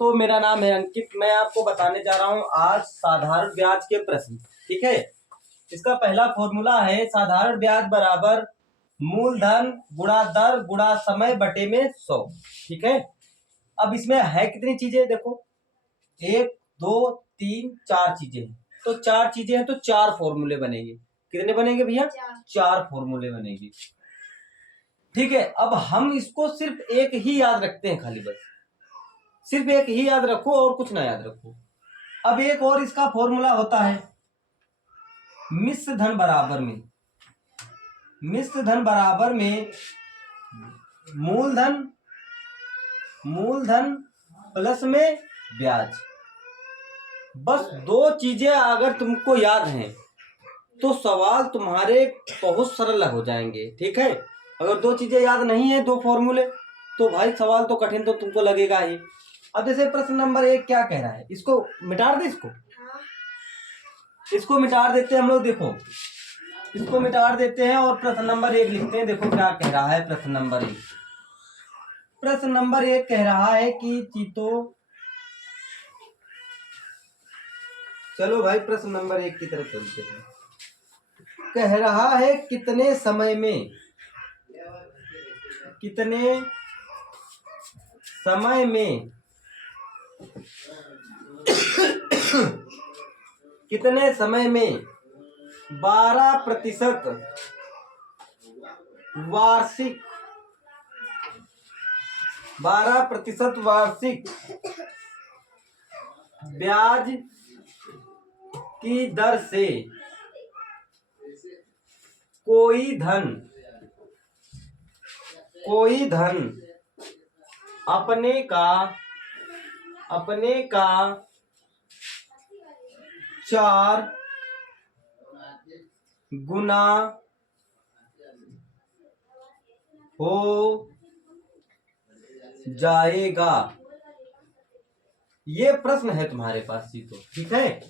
दोस्तों, मेरा नाम है अंकित। मैं आपको बताने जा रहा हूं आज साधारण ब्याज के प्रश्न। ठीक है। इसका पहला फॉर्मूला है साधारण ब्याज बराबर मूलधन गुणा दर गुणा समय बटे में 100। ठीक है। अब इसमें है कितनी चीजें देखो, 1 2 3 4 चीजें हैं। तो 4 चीजें हैं तो 4 फॉर्मूले बनेंगे। कितने बनेंगे भैया? 4 फॉर्मूले बनेंगे। ठीक है। अब हम इसको सिर्फ एक ही याद रखते हैं, खाली बस सिर्फ एक ही याद रखो और कुछ ना याद रखो। अब एक और इसका फॉर्मूला होता है मिश्र धन बराबर में मूलधन प्लस में ब्याज। बस 2 चीजें अगर तुमको याद हैं तो सवाल तुम्हारे बहुत सरल हो जाएंगे। ठीक है। अगर 2 चीजें याद नहीं है, 2 फॉर्मूले, तो भाई सवाल तो कठिन तो तुमको लगेगा ही। अब जैसे प्रश्न नंबर 1 क्या कह रहा है, इसको मिटा दे। इसको मिटा देते हैं हम लोग। देखो, इसको मिटा देते हैं और प्रश्न नंबर 1 लिखते हैं। देखो क्या कह रहा है प्रश्न नंबर 1। प्रश्न नंबर 1 कह रहा है कि चलो भाई प्रश्न नंबर 1 की तरफ चलते हैं। कह रहा है कितने समय में कितने समय में 12% वार्षिक ब्याज की दर से कोई धन अपने का 4 गुना हो जाएगा। ये प्रश्न है तुम्हारे पास जी। तो ठीक है।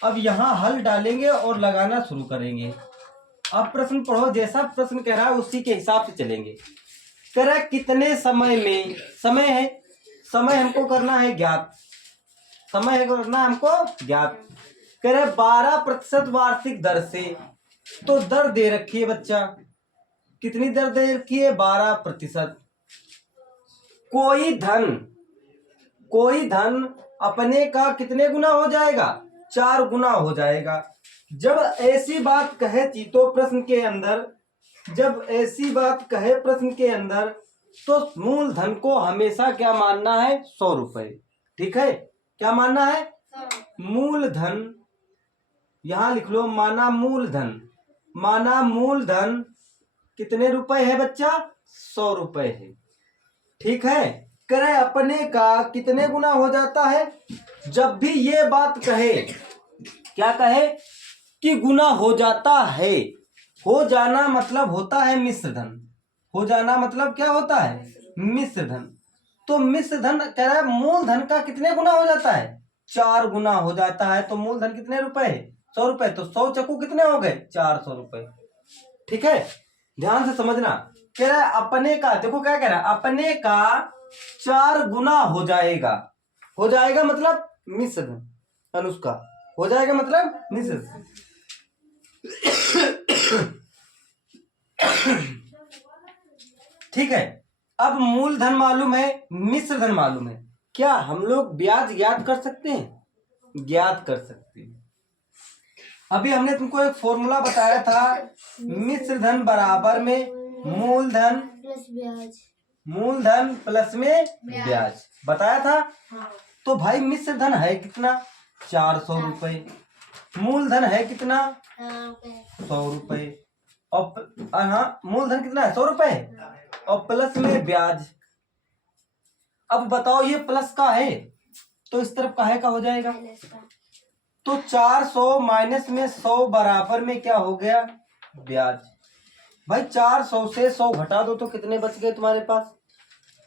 अब यहां हल डालेंगे और लगाना शुरू करेंगे। अब प्रश्न पढ़ो, जैसा प्रश्न कह रहा है उसी के हिसाब से चलेंगे। कह रहा है कितने समय में, समय हमको करना है ज्ञात, कह रहे 12% वार्षिक दर से। तो दर दे रखी है बच्चा, कितनी दर दे रखी है? 12%। कोई धन अपने का कितने गुना हो जाएगा? 4 गुना हो जाएगा। जब ऐसी बात कहे तो प्रश्न के अंदर तो मूलधन को हमेशा क्या मानना है? 100 रुपए। ठीक है। क्या मानना है? मूलधन। यहां लिख लो, माना मूलधन कितने रुपए है बच्चा? 100 रुपए है। ठीक है। करे अपने का कितने गुना हो जाता है? जब भी ये बात कहे, क्या कहे? कि गुना हो जाता है। हो जाना मतलब होता है मिश्र धन। हो जाना मतलब क्या होता है? मिश्र धन। तो मिश्र धन कह रहा है मूलधन का कितने गुना हो जाता है? 4 गुना हो जाता है। तो मूलधन कितने रुपए है? 100 रुपए। तो 100 चक्कू कितने हो गए? 400 रुपए। ठीक है। ध्यान से समझना। कह रहा है अपने का, देखो क्या कह रहा है, अपने का 4 गुना हो जाएगा। हो जाएगा मतलब मिश्र धन। अनुष्का हो जाएगा मतलब मिश्र धन। ठीक है। अब मूलधन मालूम है, मिश्र धन मालूम है। क्या हम लोग ब्याज ज्ञात कर सकते हैं? ज्ञात कर सकते हैं। अभी हमने तुमको एक फॉर्मूला बताया था, मिश्र धन बराबर में मूलधन प्लस में ब्याज बताया था। तो भाई मिश्र धन है कितना? 400 रुपए। मूलधन है कितना? 100 रुपए। और मूलधन कितना है? 100 रुपए और प्लस में ब्याज। अब बताओ ये प्लस का है तो इस तरफ काहे का हो जाएगा? तो 400 माइनस में 100 बराबर में क्या हो गया? ब्याज। भाई 400 से 100 घटा दो तो कितने बच गए तुम्हारे पास?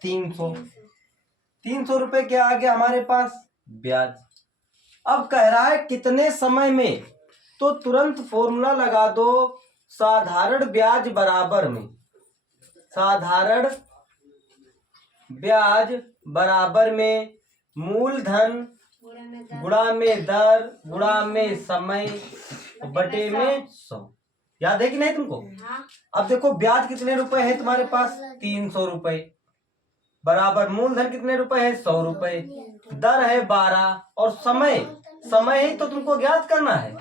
300। 300 रुपए क्या आ गया हमारे पास? ब्याज। अब कह रहा है कितने समय में, तो तुरंत फॉर्मूला लगा दो, साधारण ब्याज बराबर में मूलधन गुणा में दर गुणा में समय बटे में 100। याद है कि नहीं तुमको? अब देखो ब्याज कितने रुपए है तुम्हारे पास? 300 रुपए बराबर मूलधन कितने रुपए है? 100 रुपए, दर है 12 और समय समय ही तो तुमको ज्ञात करना है।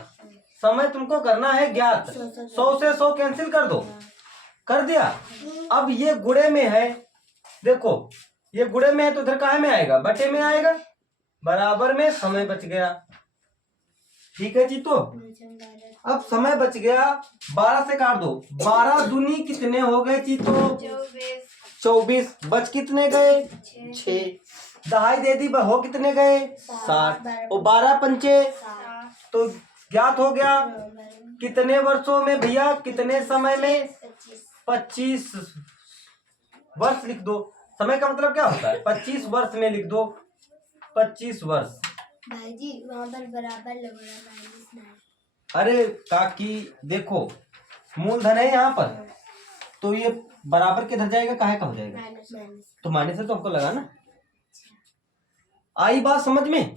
समय तुमको करना है ज्ञात। 100 से 100 कैंसिल कर दो। कर दिया। अब ये गुणे में है, देखो ये गुणे में है तो इधर काहे में आएगा? बटे में आएगा, बराबर में समय बच गया। ठीक है जीतो। अब समय बच गया, 12 से काट दो। 12 दूनी कितने हो गए जीतो? 24। बच कितने गए? 6। दहाई दे दी, हो कितने गए? 60। और 12 पंचे तो ज्ञात हो गया। कितने वर्षों में भैया? कितने समय में? 25 वर्ष लिख दो। समय का मतलब क्या होता है? 25 वर्ष में लिख दो। 25 वर्ष। भाई जी वहाँ पर बराबर लग रहा है। अरे काकी देखो मूलधन है यहाँ पर, तो ये बराबर के धर जाएगा, काहे का हो जाएगा? तो माइनस से तो हमको लगा ना। आई बात समझ में?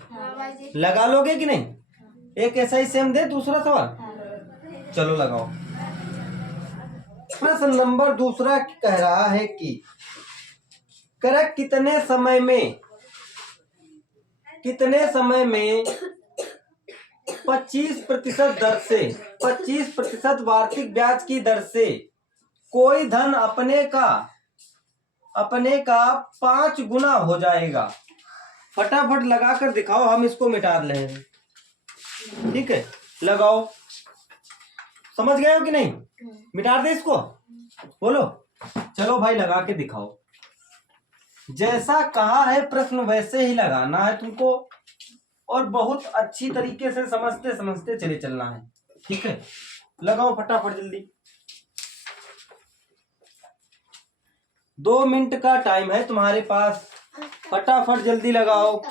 लगा लोगे कि नहीं? एक ऐसा ही सेम दे दूसरा सवाल। चलो लगाओ। प्रश्न नंबर दूसरा कह रहा है कि करेक्ट कितने समय में 25% दर से 25% वार्षिक ब्याज की दर से कोई धन अपने का 5 गुना हो जाएगा। फटाफट लगाकर दिखाओ, हम इसको मिटा रहे हैं। ठीक है लगाओ। समझ गए हो कि नहीं? मिटा दे इसको, बोलो। चलो भाई लगा के दिखाओ। जैसा कहा है प्रश्न वैसे ही लगाना है तुमको, और बहुत अच्छी तरीके से समझते समझते चले चलना है। ठीक है लगाओ फटाफट जल्दी। 2 मिनट का टाइम है तुम्हारे पास, फटाफट जल्दी लगाओ,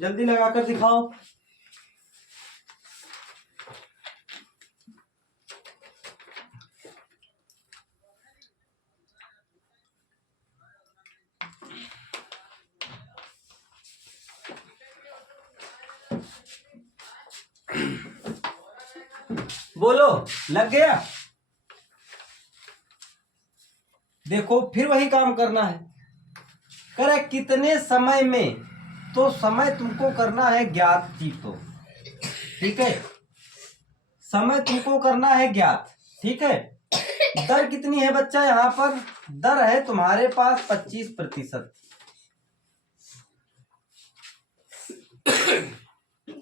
जल्दी लगाकर दिखाओ। बोलो लग गया? देखो फिर वही काम करना है। करे कितने समय में, तो समय तुमको करना है ज्ञात जीतो। ठीक है समय तुमको करना है ज्ञात। ठीक है दर कितनी है बच्चा? यहाँ पर दर है तुम्हारे पास 25%।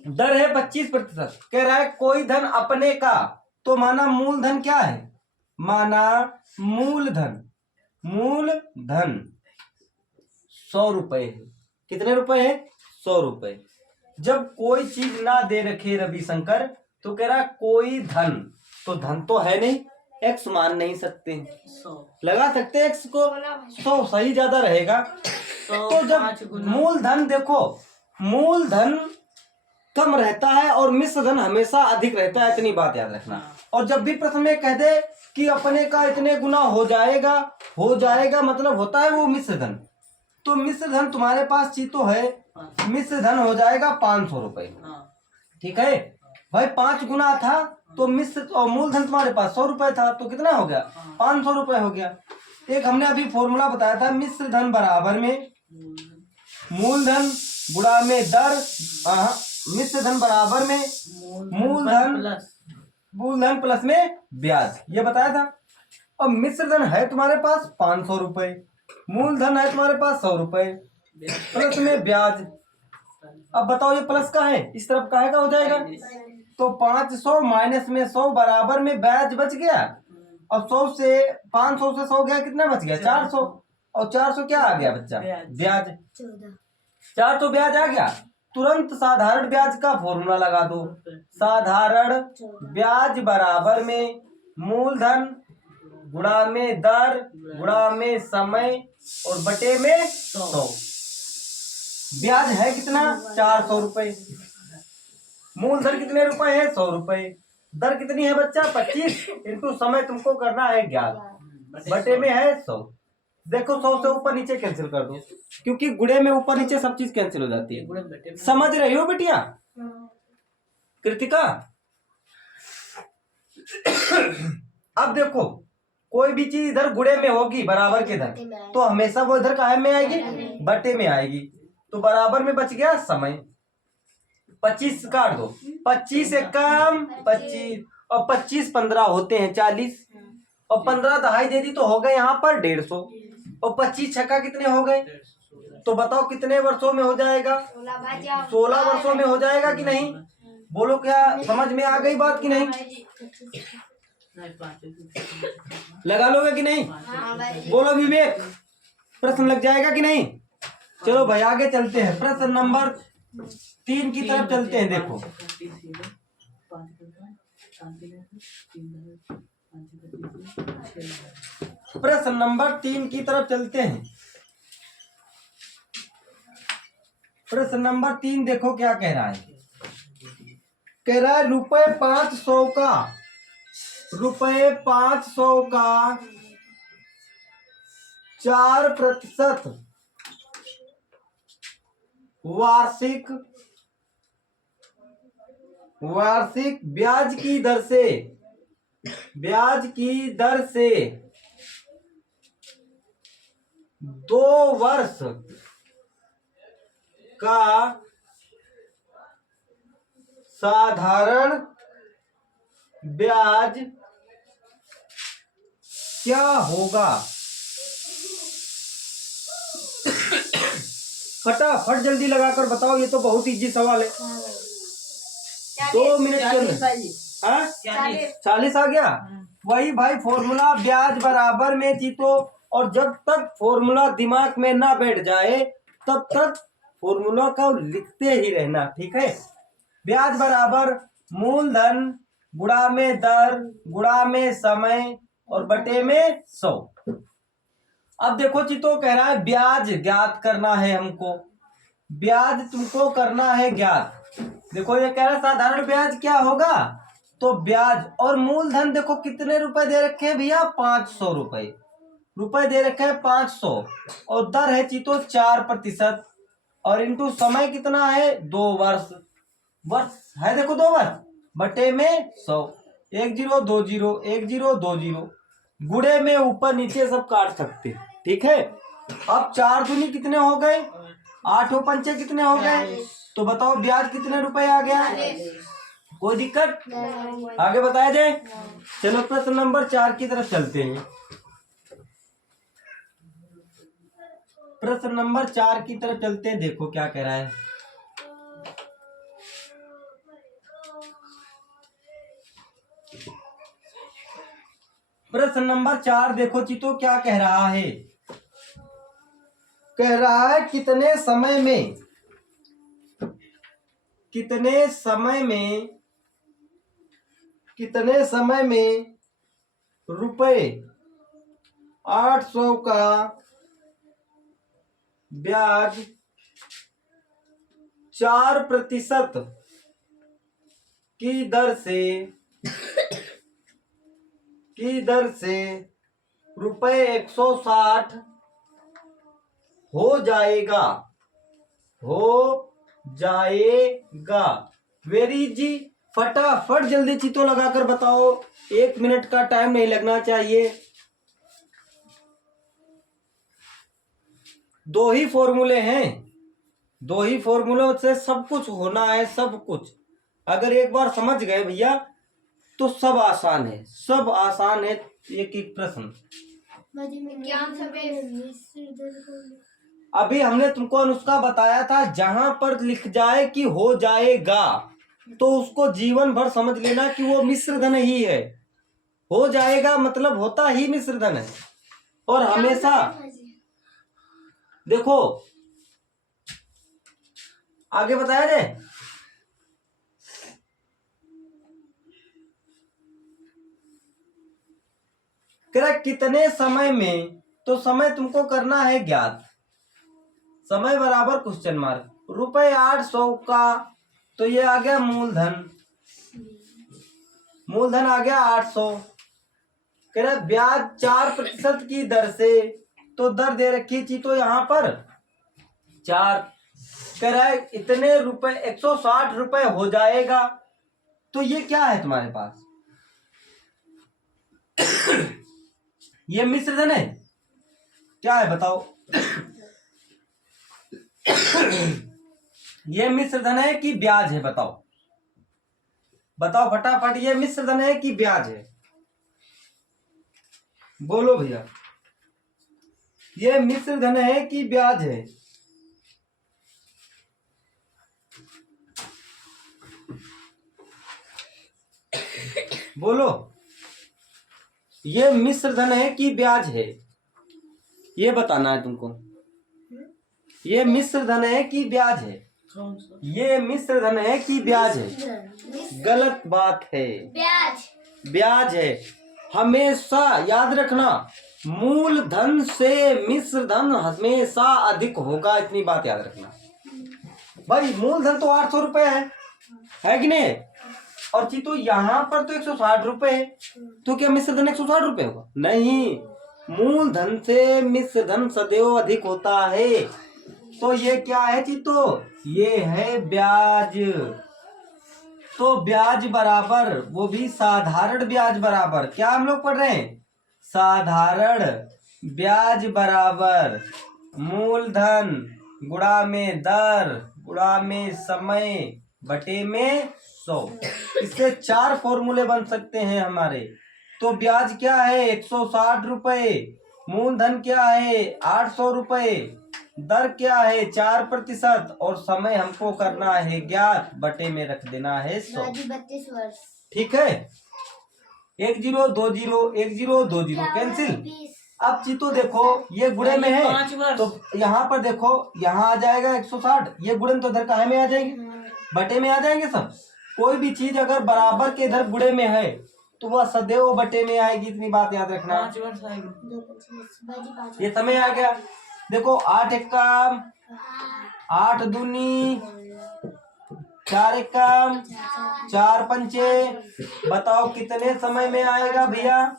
दर है 25%। कह रहा है कोई धन अपने का, तो माना मूलधन क्या है? माना मूलधन 100 रुपए है। कितने रुपए है? 100 रुपए। जब कोई चीज ना दे रखे रविशंकर, तो कह रहा कोई धन, तो धन तो है नहीं, एक्स मान नहीं सकते, लगा सकते एक्स को, 100 सही ज्यादा रहेगा। तो जब मूलधन, देखो मूलधन कम रहता है और मिश्र धन हमेशा अधिक रहता है, इतनी बात याद रखना। और जब भी प्रश्न में कह दे कि अपने का इतने गुना हो जाएगा मतलब होता है वो मिश्र धन। तो मिश्र धन तुम्हारे पास चीतो है, मिश्र धन हो जाएगा 500 रुपए। ठीक है भाई 5 गुना था तो मिश्र, और मूलधन तुम्हारे पास 100 रुपए था, तो कितना हो गया? 500 रुपए हो गया। एक हमने अभी फॉर्मूला बताया था, मिश्र धन बराबर में मूलधन गुणा में दर, मिश्र धन बराबर में मूलधन प्लस में ब्याज, ये बताया था। और मिश्र धन है तुम्हारे पास 500 रुपए, मूलधन है तुम्हारे पास 100 रुपए, प्लस में ब्याज। अब बताओ ये प्लस का है, इस तरफ का है का हो जाएगा। तो 500 माइनस में 100 बराबर में ब्याज बच गया। और 500 से 100 गया, कितना बच गया? 400। और 400 क्या आ गया बच्चा? ब्याज। 400 ब्याज आ गया। तुरंत साधारण ब्याज का फॉर्मूला लगा दो। साधारण ब्याज बराबर में मूलधन गुणा में दर गुणा में समय और बटे में 100। ब्याज है कितना? 400 रुपए। मूलधन कितने रुपए है? 100 रुपए। दर कितनी है बच्चा? 25 इंटू समय तुमको करना है 11 बटे में है 100। देखो 100 से ऊपर नीचे कैंसिल कर दो, क्योंकि गुणे में ऊपर नीचे सब चीज कैंसिल हो जाती है। समझ रही हो बेटिया कृतिका? अब देखो कोई भी चीज इधर गुणे में होगी बराबर के इधर, तो हमेशा वो इधर काहे में आएगी, बटे में आएगी। तो बराबर में बच गया समय। 25 काट दो, 25 एकम 25 और 25 15 होते हैं 40, और 15 दहाई दे दी तो हो गए यहाँ पर 150, और 25 छक्का कितने हो गए? तो बताओ कितने वर्षों में हो जाएगा? 16 वर्षों में हो जाएगा कि नहीं? बोलो क्या समझ में आ गई बात कि नहीं? लगा लोगे कि नहीं? बोलो विवेक, प्रश्न लग जाएगा कि नहीं? चलो भाई आगे चलते हैं, प्रश्न नंबर 3 की तरफ चलते हैं। देखो प्रश्न नंबर 3 की तरफ चलते हैं। प्रश्न नंबर 3 देखो क्या कह रहा है। कह रहा है ₹500 का ₹500 4% वार्षिक ब्याज की दर से 2 वर्ष का साधारण ब्याज क्या होगा? फटाफट जल्दी लगाकर बताओ, ये तो बहुत इजी सवाल है। 2 मिनट के अंदर। हाँ 40 आ गया। वही भाई फॉर्मूला, ब्याज बराबर में जीतो, और जब तक फॉर्मूला दिमाग में ना बैठ जाए तब तक फॉर्मूला का लिखते ही रहना, ठीक है? ब्याज बराबर मूलधन गुणा में दर गुणा में समय और बटे में 100। अब देखो चितो कह रहा है ब्याज ज्ञात करना है हमको, ब्याज तुमको करना है ज्ञात। देखो ये कह रहा है साधारण ब्याज क्या होगा, तो ब्याज और मूलधन देखो कितने रुपए दे रखे हैं भैया, 500 रुपए दे रखे हैं 500, और दर है चितो 4%, और इंटू समय कितना है 2 वर्ष है, देखो 2 वर्ष बटे में 100, 1020 1020, गुणे में ऊपर नीचे सब काट सकते हैं, ठीक है? अब 4 दूनी कितने हो गए, 8 और 5 कितने हो गए, तो बताओ ब्याज कितने रुपए आ गया? कोई दिक्कत? आगे बताया जाए। चलो प्रश्न नंबर 4 की तरफ चलते हैं। प्रश्न नंबर 4 की तरफ चलते हैं, देखो क्या कह रहा है। प्रश्न नंबर 4 देखो चितो क्या कह रहा है। कह रहा है कितने समय में ₹800 का ब्याज 4% की दर से ₹160 हो जाएगा। वेरी जी, फटाफट जल्दी चितो लगाकर बताओ, 1 मिनट का टाइम नहीं लगना चाहिए। 2 ही फॉर्मूले हैं, 2 ही फॉर्मूलों से सब कुछ होना है, सब कुछ अगर एक बार समझ गए भैया तो सब आसान है। एक एक प्रश्न अभी हमने तुमको अनुष्का बताया था, जहां पर लिख जाए कि हो जाएगा तो उसको जीवन भर समझ लेना कि वो मिश्र धन ही है। हो जाएगा मतलब होता ही मिश्र धन है। और हमेशा देखो आगे बताया जाए, कितने समय में, तो समय तुमको करना है ज्ञात, समय बराबर क्वेश्चन मार्क, ₹800 का, तो ये आ गया मूलधन आ गया 800। कह रहा ब्याज 4% की दर से तो दर दे रखी थी तो यहाँ पर 4 कह रहा है इतने रुपए 160 रुपए हो जाएगा। तो ये क्या है तुम्हारे पास? ये मिश्र धन है, क्या है बताओ? ये मिश्र धन है कि ब्याज है? बताओ बताओ फटाफट, ये मिश्र धन है कि ब्याज है? बोलो भैया, ये मिश्र धन है कि ब्याज है? बोलो, ये मिश्र धन है कि ब्याज है? ये बताना है तुमको। ये मिश्र धन है कि ब्याज है? ये मिश्र धन है कि ब्याज है? गलत बात है, ब्याज। ब्याज है। हमेशा याद रखना, मूल धन से मिश्र धन हमेशा अधिक होगा, इतनी बात याद रखना। भाई मूल धन तो 800 रुपए है कि नहीं? और चीतो यहाँ पर तो 160 रुपए है, तो क्या मिश्र धन 160 रुपए होगा? नहीं, मूल धन से मिश्र धन सदैव अधिक होता है। तो ये क्या है चीतो? ये है ब्याज। तो ब्याज बराबर, वो भी साधारण ब्याज बराबर, क्या हम लोग पढ़ रहे हैं? साधारण ब्याज बराबर मूलधन गुणा में दर गुणा में समय बटे में 100। इससे 4 फॉर्मूले बन सकते हैं हमारे। तो ब्याज क्या है? 160 रुपए। मूलधन क्या है? 800 रुपए। दर क्या है? 4% और समय हमको करना है ज्ञात, बटे में रख देना है 100। 32 वर्ष। ठीक है, 1 0 2 0 1 0 2 0 कैंसिल। अब चीतो देखो ये गुणे में है तो यहाँ पर देखो, यहाँ आ जाएगा 160। ये गुणन तो इधर काहे में आ जाएंगे? बटे में आ जाएंगे सब। कोई भी चीज अगर बराबर के इधर गुणे में है तो वह सदैव बटे में आएगी, इतनी बात याद रखना। ये समय आ गया, देखो 8 एकम 8 दूनी 4 एकम 4 पंचे, बताओ कितने समय में आएगा भैया?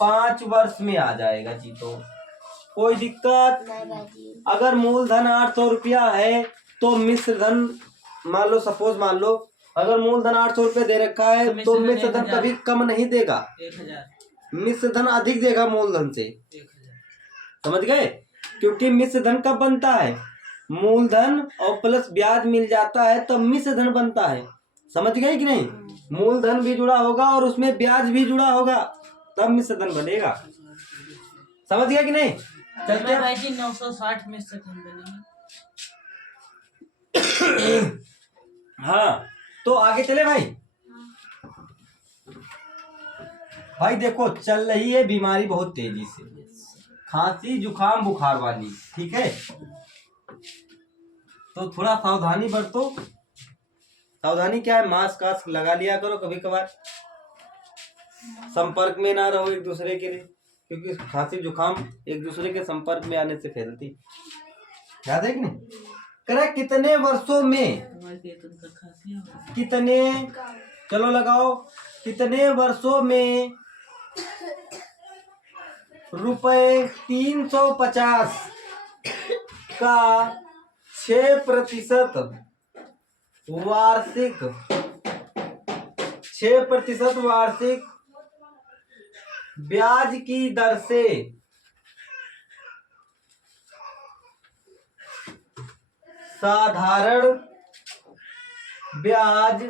5 वर्ष में आ जाएगा जी। तो कोई दिक्कत? अगर मूलधन 800 रुपया है तो मिश्र धन मान लो, सपोज मान लो अगर मूलधन 800 रुपये दे रखा है तो मिश्र धन कभी कम नहीं देगा, 1000 मिश्र धन अधिक देगा मूलधन से। 1000 समझ गए? क्योंकि मिश्र धन कब बनता है? मूलधन और प्लस ब्याज मिल जाता है तब मिश्र धन बनता है। समझ गए कि नहीं? मूलधन भी जुड़ा होगा और उसमें ब्याज भी जुड़ा होगा तब मिश्र धन बनेगा। समझ गया कि नहीं? चलते हैं भाई जी 960 में से कम बनेंगे। हाँ, तो आगे चले भाई। भाई देखो चल रही है बीमारी बहुत तेजी से, खांसी जुकाम बुखार वाली, ठीक है? तो थोड़ा सावधानी बरतो। सावधानी क्या है? मास्क वास्क लगा लिया करो कभी कभार, संपर्क में ना रहो एक दूसरे के लिए, क्योंकि खांसी जुकाम एक दूसरे के संपर्क में आने से फैलती। याद है कि नहीं? करे कितने वर्षों में, कितने, चलो लगाओ, कितने वर्षों में रुपए 350 का 6% वार्षिक 6% वार्षिक ब्याज की दर से साधारण ब्याज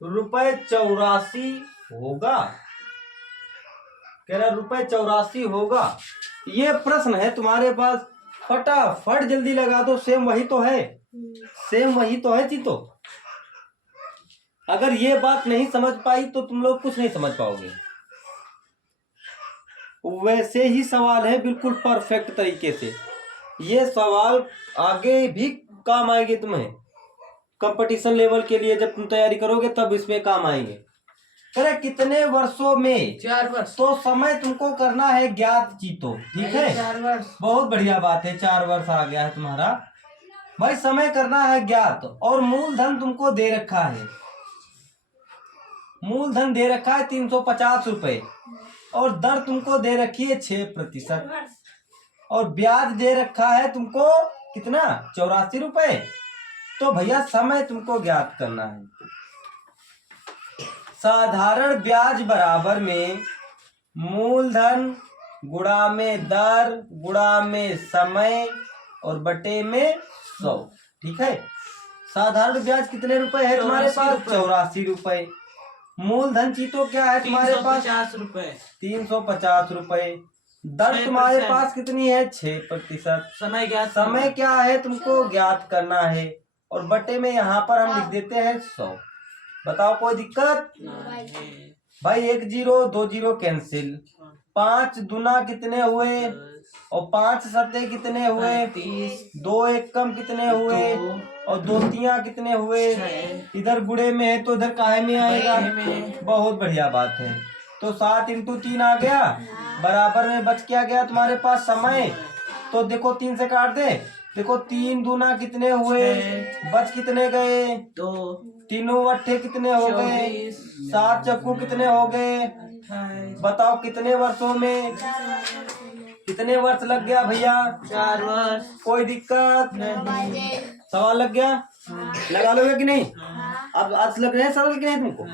₹84 होगा। कह रहा ₹84 होगा। ये प्रश्न है तुम्हारे पास, फटाफट जल्दी लगा दो। सेम वही तो है, सेम वही तो है चीतो। अगर ये बात नहीं समझ पाई तो तुम लोग कुछ नहीं समझ पाओगे। वैसे ही सवाल है बिल्कुल परफेक्ट तरीके से। ये सवाल आगे भी काम आएंगे तुम्हें, कंपटीशन लेवल के लिए जब तुम तैयारी करोगे तब इसमें काम आएंगे। करे कितने वर्षों में? 4 वर्ष। तो समय तुमको करना है ज्ञात चीतो, ठीक है? 4 वर्ष। बहुत बढ़िया बात है, 4 वर्ष आ गया है तुम्हारा। भाई समय करना है ज्ञात और मूलधन तुमको दे रखा है, मूलधन दे रखा है 350 रुपए। और दर तुमको दे रखी है 6%, और ब्याज दे रखा है तुमको कितना, 84 रुपए। तो भैया समय तुमको ज्ञात करना है। साधारण ब्याज बराबर में मूलधन गुणा में दर गुणा में समय और बटे में 100। ठीक है। साधारण ब्याज कितने रुपए है तुम्हारे पास, 84 रुपए। मूलधन चीतो क्या है तुम्हारे पास, 350 रुपए। 350 रुपए। दर तुम्हारे 6%। पास कितनी है, 6%। समय क्या, समय क्या है तुमको ज्ञात करना है, और बटे में यहाँ पर हम लिख देते हैं 100। बताओ कोई दिक्कत भाई। 1 0 2 0 कैंसिल। 5 दूना कितने हुए, और 5 सत्ते कितने हुए, 2 एक कम कितने हुए, और 2 तिया कितने हुए। इधर गुड़े में है तो इधर काहे में आएगा, बहुत बढ़िया बात है। तो 7 × 3 आ गया, बराबर में बच क्या गया तुम्हारे पास, समय। तो देखो 3 से काट दे, देखो 3 दूना कितने हुए, बच कितने गए, 2 तीनों अट्ठे कितने हो गए, 7 चक्कू कितने हो गए। बताओ कितने वर्षों में, कितने वर्ष लग गया भैया, 4 वर्ष। कोई दिक्कत नहीं। सवाल लग गया, लगा लोगे कि नहीं। अब आज लग रहे हैं सरल के नहीं तुमको,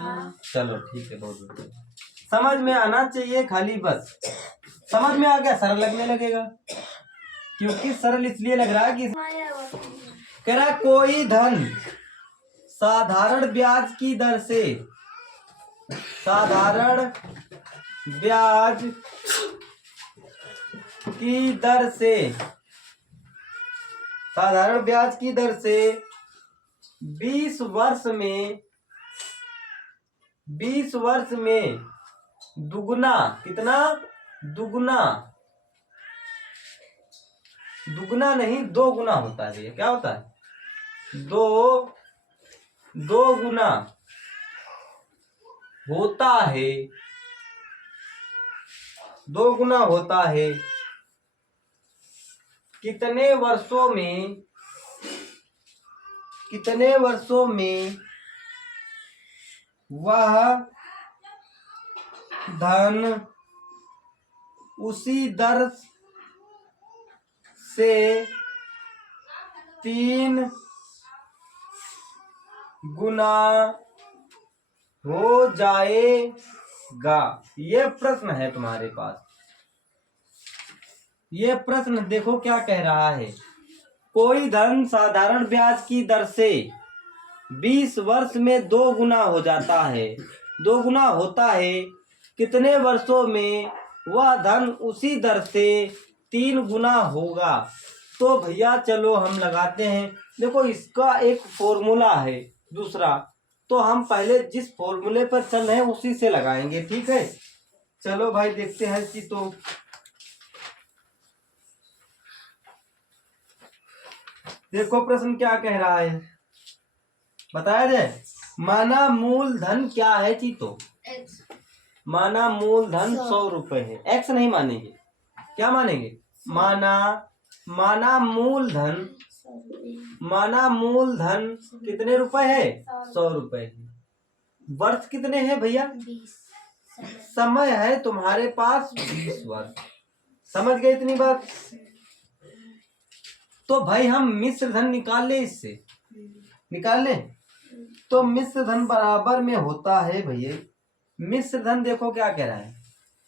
चलो ठीक है, बहुत बढ़िया। समझ में आना चाहिए खाली, बस समझ में आ गया सरल लगने लगेगा। क्योंकि सरल इसलिए लग रहा है कि कह रहा कोई धन साधारण ब्याज की दर से, साधारण ब्याज की दर से, साधारण ब्याज की दर से 20 वर्ष में, 20 वर्ष में दुगुना, कितना, दुगुना, दुगुना नहीं 2 गुना होता है भैया। क्या होता है, 2 गुना होता है, 2 गुना होता है। कितने वर्षों में, कितने वर्षों में वह धन उसी दर से 3 गुना हो जाएगा। ये प्रश्न है तुम्हारे पास। ये प्रश्न देखो क्या कह रहा है, कोई धन साधारण ब्याज की दर से 20 वर्ष में 2 गुना हो जाता है, 2 गुना होता है। कितने वर्षों में वह धन उसी दर से 3 गुना होगा। तो भैया चलो हम लगाते हैं। देखो इसका एक फॉर्मूला है दूसरा, तो हम पहले जिस फॉर्मूले पर चल रहे हैं उसी से लगाएंगे। ठीक है, चलो भाई देखते हैं कि तो देखो प्रश्न क्या कह रहा है, बताया जाए। माना मूलधन क्या है चीतो, माना मूलधन 100 रुपए है। एक्स नहीं मानेंगे, क्या मानेंगे, माना मूलधन, माना मूलधन कितने रुपए है, 100 रुपए है। वर्ष कितने हैं भैया, 20। समय है तुम्हारे पास 20 वर्ष। समझ गए इतनी बात। तो भाई हम मिश्र धन निकाल ले, इससे निकाल ले। तो मिश्र धन बराबर में होता है भैया, मिश्र धन देखो क्या कह रहा है,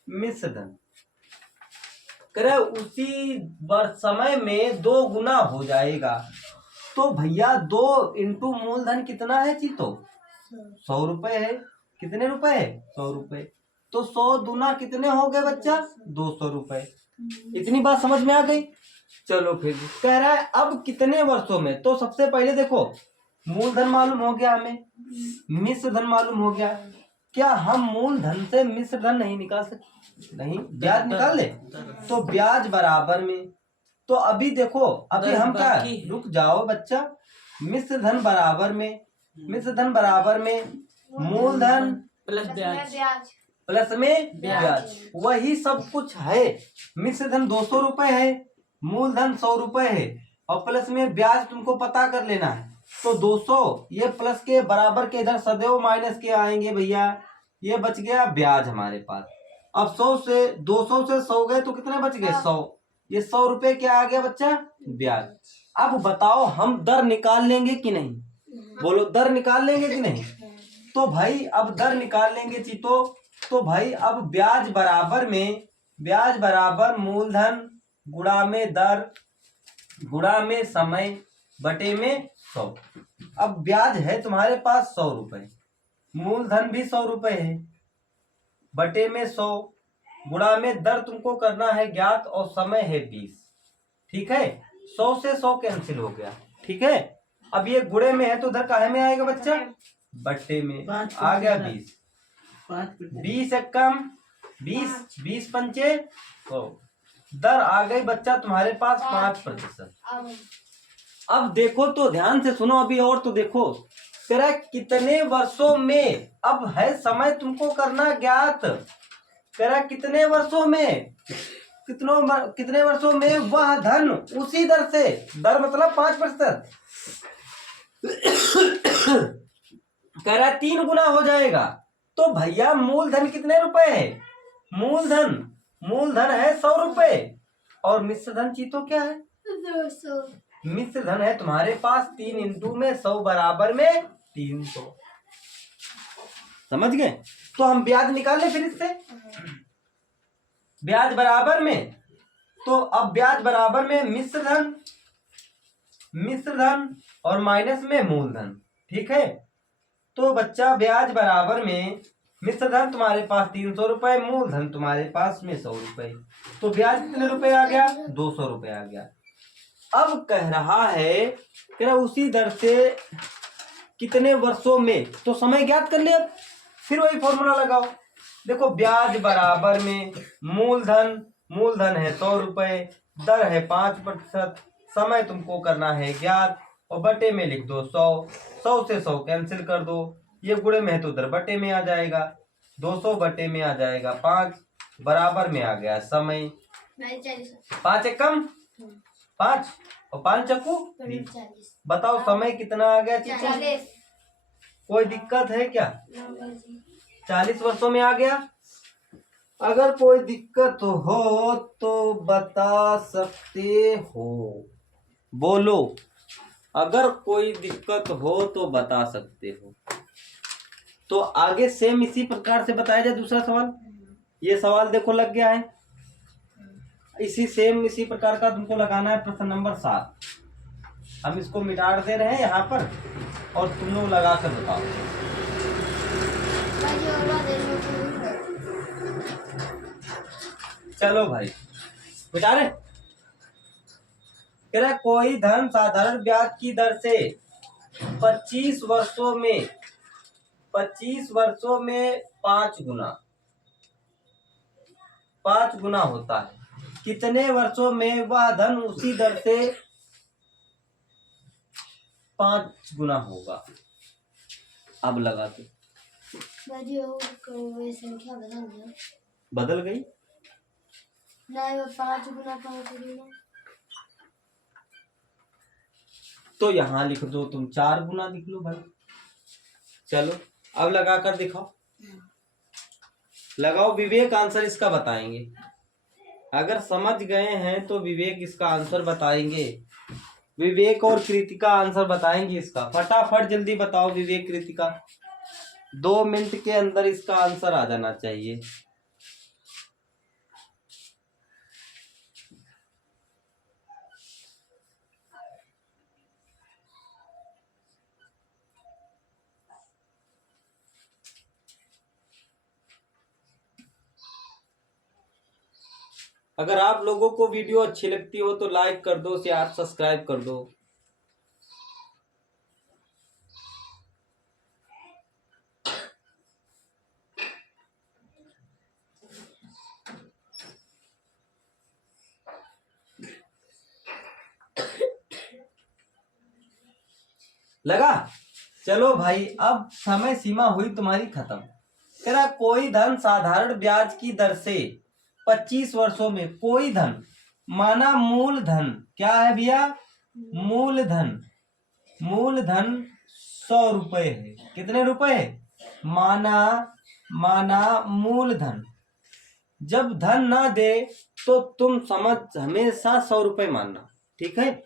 मिश्र धन करे उसी वर्ष समय में 2 गुना हो जाएगा। तो भैया 2 इंटू मूलधन कितना है चीतो, 100 रुपए है। कितने रुपए है, 100 रुपए। तो 100 दूना कितने हो गए बच्चा, 200 रुपए। इतनी बात समझ में आ गई। चलो फिर कह रहा है अब कितने वर्षों में। तो सबसे पहले देखो मूलधन मालूम हो गया हमें, मिश्र धन मालूम हो गया। क्या हम मूलधन से मिश्र धन नहीं निकाल सकते, नहीं, ब्याज निकाल ले। तो ब्याज बराबर में, तो अभी देखो अभी हम क्या, रुक जाओ बच्चा, मिश्र धन बराबर में, मिश्र धन बराबर में मूलधन प्लस ब्याज, प्लस में ब्याज, वही सब कुछ है। मिश्र धन 200 रुपए है, मूलधन 100 रुपए है, और प्लस में ब्याज तुमको पता कर लेना है। तो 200 ये प्लस के बराबर के इधर सदैव माइनस के आएंगे भैया, ये बच गया ब्याज हमारे पास। अब 100 से 200 से 100 गए तो कितने बच गए? 100। ये 100 रुपए क्या आ गया बच्चा? ब्याज। अब बताओ हम दर निकाल लेंगे कि नहीं? बोलो दर निकाल लेंगे कि नहीं? तो भाई अब दर निकाल लेंगे चीतो। तो भाई अब ब्याज बराबर मूलधन गुणा में दर गुणा में समय बटे में 100। अब ब्याज है तुम्हारे पास 100 रुपए, मूलधन भी 100 रुपए है, बटे में 100, गुणा में दर तुमको करना है ज्ञात और समय है 20। ठीक है, 100 से 100 कैंसिल हो गया। ठीक है, अब ये गुणे में है तो दर काहे में आएगा बच्चा? बट्टे में। आ गया 20। 20 एक कम 20 पंचे 100। दर आ गई बच्चा तुम्हारे पास 5%। अब देखो तो ध्यान से सुनो, अभी और तो देखो तेरा कितने वर्षों में, अब है समय तुमको करना ज्ञात, तेरा कितने वर्षों में, कितने वर्षों में वह धन उसी दर से, दर मतलब 5%, कह रहा 3 गुना हो जाएगा। तो भैया मूलधन कितने रुपए है? मूलधन है 100 रुपए और मिश्र धन चीतो क्या है? 200। मिश्र धन है तुम्हारे पास 3 इंटू में 100 बराबर में 300। समझ गए? तो हम ब्याज निकाल ले फिर इससे, ब्याज बराबर में, तो अब ब्याज बराबर में मिश्र धन और माइनस में मूलधन। ठीक है, तो बच्चा ब्याज बराबर में मिश्र धन तुम्हारे पास 300 रुपए, मूलधन तुम्हारे पास में 100 रुपए, तो ब्याज कितने रुपए आ गया? 200 रुपए आ गया। अब कह रहा है कि उसी दर से कितने वर्षों में, तो समय ज्ञात कर लिया, फिर वही फॉर्मूला लगाओ। देखो ब्याज बराबर में मूलधन है 100 रुपए, दर है 5%, समय तुमको करना है ज्ञात और बटे में लिख दो 100 से 100 कैंसिल कर दो, ये गुणे में है तो दर बटे में आ जाएगा, 200 बटे में आ जाएगा 5, बराबर में आ गया समय। 5 एक कम 5 और 5 चक्कू 20। बताओ समय कितना आ गया चीचू? 40। कोई दिक्कत है क्या? 40 वर्षों में आ गया। अगर कोई दिक्कत हो तो बता सकते हो, बोलो, अगर कोई दिक्कत हो तो बता सकते हो। तो आगे सेम इसी प्रकार से बताया जाए दूसरा सवाल। ये सवाल देखो लग गया है, इसी प्रकार का तुमको लगाना है प्रश्न नंबर 7। हम इसको मिटा दे रहे हैं यहाँ पर और तुम लोग लगा कर बताओ। चलो भाई मिटा रहे। कह रहा कोई धन साधारण ब्याज की दर से 25 वर्षों में 5 गुना होता है, कितने वर्षों में वह धन उसी दर से 5 गुना होगा? अब लगा दो। संख्या बदल गई नहीं, वो 5 गुना 5 गुना, तो यहाँ लिख दो तुम 4 गुना लिख लो भाई। चलो अब लगा कर दिखाओ, लगाओ। विवेक आंसर इसका बताएंगे, अगर समझ गए हैं तो विवेक इसका आंसर बताएंगे, विवेक और कृतिका आंसर बताएंगे इसका। फटाफट जल्दी बताओ विवेक कृतिका, 2 मिनट के अंदर इसका आंसर आ जाना चाहिए। अगर आप लोगों को वीडियो अच्छी लगती हो तो लाइक कर दो, शेयर सब्सक्राइब कर दो। लगा? चलो भाई अब समय सीमा हुई तुम्हारी खत्म। तेरा कोई धन साधारण ब्याज की दर से 25 वर्षों में, कोई धन माना मूलधन क्या है भैया? मूलधन 100 रुपए है। कितने रुपए? माना मूलधन जब धन ना दे तो तुम समझ हमेशा 100 रुपए मानना, ठीक है?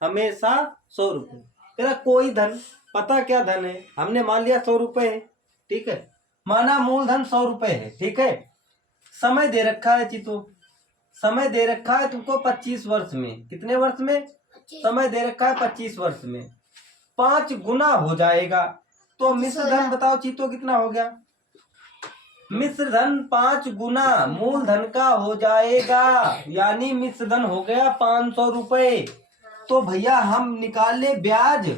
हमेशा 100 रुपए। तेरा कोई धन, पता क्या धन है, हमने मान लिया 100 रुपए है, ठीक है? माना मूलधन 100 रुपए है, ठीक है? समय दे रखा है चीतो, समय दे रखा है तुमको 25 वर्ष में। कितने वर्ष में? समय दे रखा है 25 वर्ष में। 5 गुना हो जाएगा तो मिश्र धन बताओ चीतो कितना हो गया? मिश्र धन 5 गुना मूलधन का हो जाएगा, यानी मिश्र धन हो गया 500 रुपए। तो भैया हम निकाल ले ब्याज,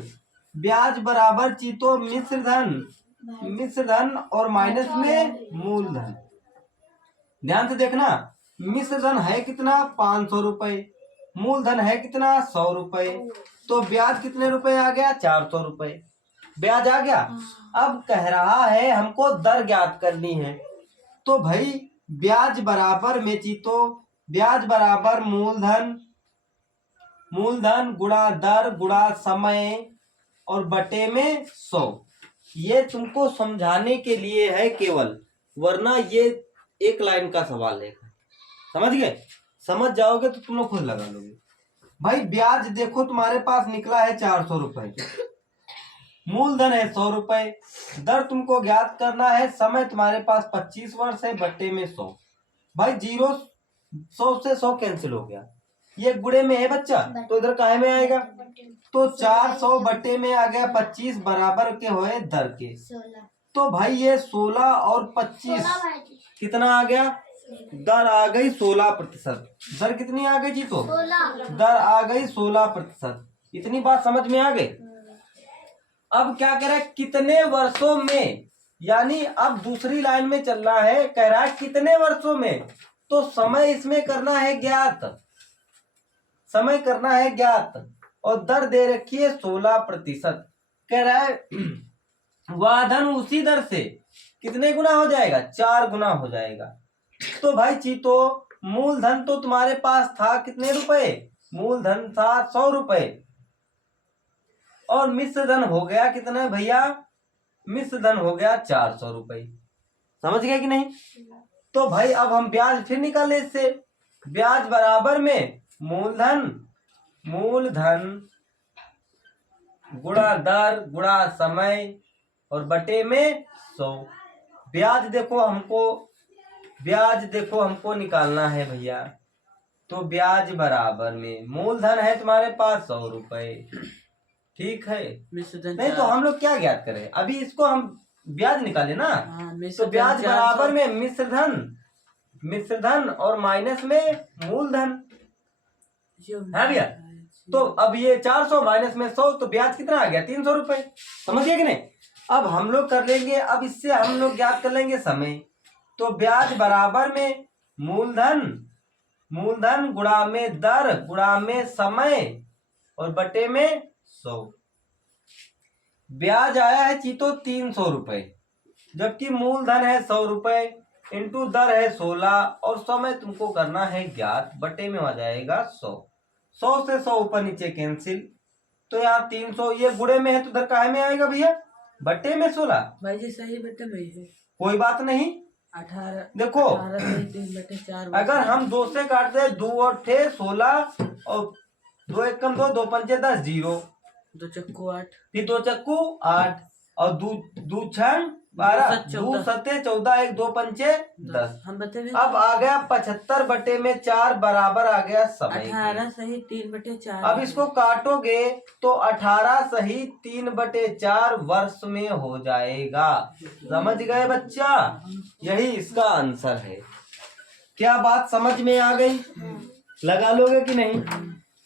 ब्याज बराबर चीतो मिश्र धन और माइनस में मूलधन। ध्यान से देखना, मिश्र धन है कितना? 500 रुपए, मूलधन है कितना? 100 रुपए। तो ब्याज कितने रुपए आ गया? 400 रुपए ब्याज आ गया। अब कह रहा है हमको दर ज्ञात करनी है, तो भाई ब्याज बराबर में चीतो, ब्याज बराबर मूलधन गुणा दर गुणा समय और बटे में 100। ये तुमको समझाने के लिए है केवल, वरना ये एक लाइन का सवाल है। समझ गए? समझ जाओगे तो तुम लोग खुद लगा लोगे। भाई ब्याज देखो तुम्हारे पास निकला है 400 रुपए, मूलधन है 100 रुपए, दर तुमको ज्ञात करना है, समय तुम्हारे पास 25 वर्ष है, बट्टे में 100। भाई 100 से 100 कैंसिल हो गया, ये गुणे में है बच्चा, तो इधर काहे में आएगा? तो 400 बट्टे में आ गया 25 बराबर के होए दर के। 16 तो भाई ये 16 और 25 कितना आ गया? दर आ गई 16%। दर कितनी आ गई जी? तो 16 दर आ गई 16%। इतनी बात समझ में आ गई? अब क्या कह रहा है? कितने वर्षों में, यानी अब दूसरी लाइन में चल रहा है, कह रहा है कितने वर्षों में, तो समय इसमें करना है ज्ञात, समय करना है ज्ञात और दर दे रखी है 16%। कह रहा है वह धन उसी दर से कितने गुना हो जाएगा? 4 गुना हो जाएगा। तो भाई चीतो मूलधन तो तुम्हारे पास था कितने रुपए? मूलधन था 100 रुपए और मिश्र धन हो गया कितना भैया? मिश्र धन हो गया 400 रुपए। समझ गए कि नहीं? तो भाई अब हम ब्याज फिर निकाले इससे, ब्याज बराबर में मूलधन गुणा दर गुणा समय और बटे में 100। ब्याज देखो हमको निकालना है भैया, तो ब्याज बराबर में मूलधन है तुम्हारे पास 100 रुपए, ठीक है? नहीं तो हम लोग क्या ज्ञात करें? अभी इसको हम ब्याज निकाले ना, तो ब्याज बराबर में मिश्र धन और माइनस में मूलधन है भैया। तो अब ये 400 माइनस में 100, तो ब्याज कितना आ गया? 300 रुपए। समझ गए कि नहीं? अब हम लोग कर लेंगे, अब इससे हम लोग ज्ञात कर लेंगे समय, तो ब्याज बराबर में मूलधन गुणा में दर गुणा में समय और बटे में 100। ब्याज आया है चीतो 300 रुपए, जबकि मूलधन है 100 रुपए इंटू दर है 16 और समय तुमको करना है ज्ञात, बटे में आ जाएगा 100। 100 से 100 ऊपर नीचे कैंसिल, तो यहाँ 300 ये गुणे में है तो इधर काहे में आएगा भैया? बटे में 16। भाई जी सही बटे में है, कोई बात नहीं। 18 देखो 3/4 अगर हम 2 से काटते हैं, 2 और 6 16 और 2 1 कम 2 2 पंचे 10 0, 2 चक्कू 8, फिर 2 चक्कू 8 और 2 छन 12, 2 सत्ते 14, 1 2 पंचे 10। हम बते में अब आ गया 75 बटे में 4 बराबर आ गया समय। 18 सही 3/4। अब इसको काटोगे तो 18 सही 3/4 वर्ष में हो जाएगा। समझ गए बच्चा? यही इसका आंसर है। क्या बात समझ में आ गई? लगा लोगे कि नहीं?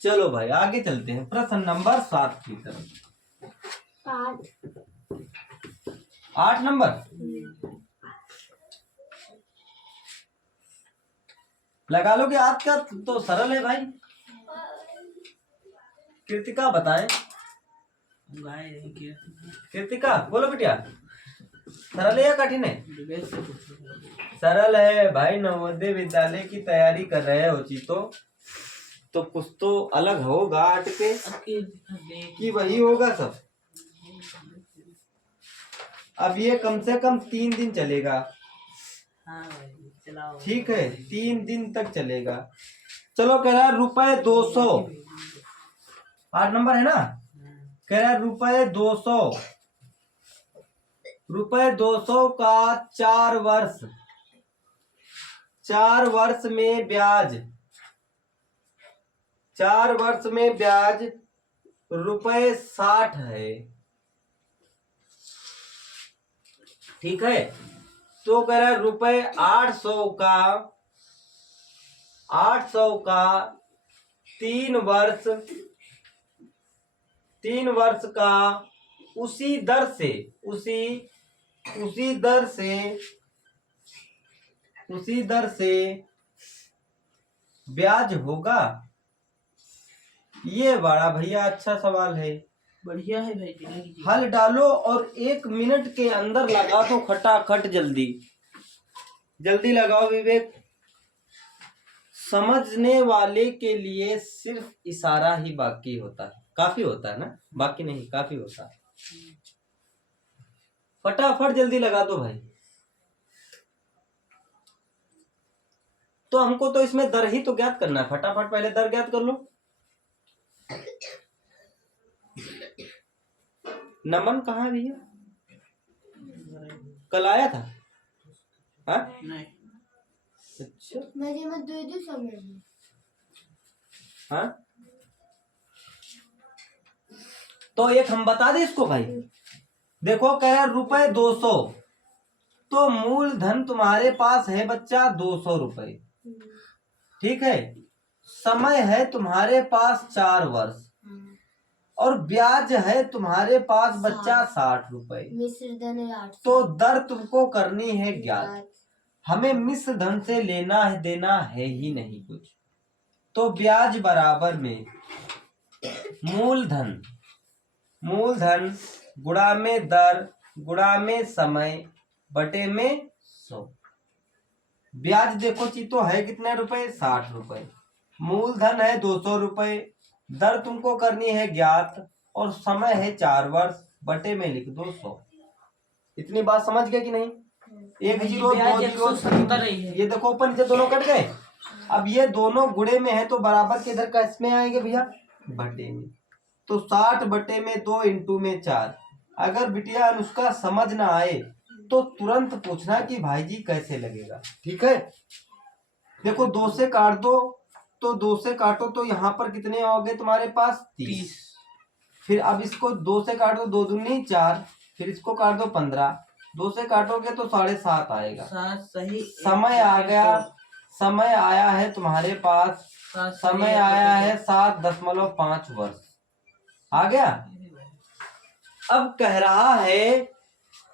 चलो भाई आगे चलते हैं प्रश्न नंबर 7 की तरफ। 8 नंबर लगा लोगे? आपका तो सरल है भाई। कृतिका बताएं। कृतिका बोलो बेटिया, सरल है या कठिन है? सरल है भाई। नवोदय विद्यालय की तैयारी कर रहे हो चीतो, तो कुछ तो अलग होगा हटके कि वही होगा सब। अब ये कम से कम 3 दिन चलेगा। चलाओ। ठीक है, 3 दिन तक चलेगा। चलो कह रहा है ₹200, 8 नंबर है ना। कह रहा है ₹200 का 4 वर्ष में ब्याज, 4 वर्ष में ब्याज ₹60 है। ठीक है, तो कह रहा है ₹800 का 3 वर्ष का उसी दर से ब्याज होगा। ये बड़ा भैया अच्छा सवाल है। बढ़िया है भाई जी। हल डालो और 1 मिनट के अंदर लगा दो खटाखट। जल्दी जल्दी लगाओ विवेक। समझने वाले के लिए सिर्फ इशारा ही बाकी होता है, काफी होता है ना, बाकी नहीं, काफी होता है। फटाफट जल्दी लगा दो भाई। तो हमको तो इसमें दर ही तो ज्ञात करना है, फटाफट पहले दर ज्ञात कर लो। नमन कहाँ है भैया? कल आया था? हाँ? नहीं। अच्छा, मेरी मत दे दो समय। हाँ, तो एक हम बता दें इसको भाई। देखो कह रहा है ₹200, तो मूलधन तुम्हारे पास है बच्चा ₹200। ठीक है, समय है तुम्हारे पास 4 वर्ष और ब्याज है तुम्हारे पास बच्चा ₹60। मिश्र धन 800। तो दर तुमको करनी है ज्ञात। हमें मिश्र धन से लेना है देना है ही नहीं कुछ। तो ब्याज बराबर में मूलधन गुणा में दर गुणा में समय बटे में 100। ब्याज देखो चीतो है कितने रुपए? ₹60। मूलधन है ₹200। दर तुमको करनी है ज्ञात और समय है 4 वर्ष, बटे में लिख दो 100। इतनी बात समझ गए कि नहीं? 1 0 2 0 170 ही है। ये देखो ऊपर नीचे दोनों कट गए। अब ये दोनों गुणे में है तो बराबर के इधर का इसमें आएंगे भैया बटे में। तो 60 बटे में 2 इंटू में 4। अगर बिटिया अनुष्का समझ ना आए तो तुरंत पूछना कि भाई जी कैसे लगेगा। ठीक है, देखो 2 से काट दो, तो 2 से काटो तो यहाँ पर कितने हो गए तुम्हारे पास? 30। फिर अब इसको 2 से काटो, 2 दूनी 4, फिर इसको काट दो 15। 2 से काटोगे तो 7.5 आएगा। 7 सही। समय आ गया, समय आया है तुम्हारे पास, समय आया है 7.5 वर्ष। आ गया। अब कह रहा है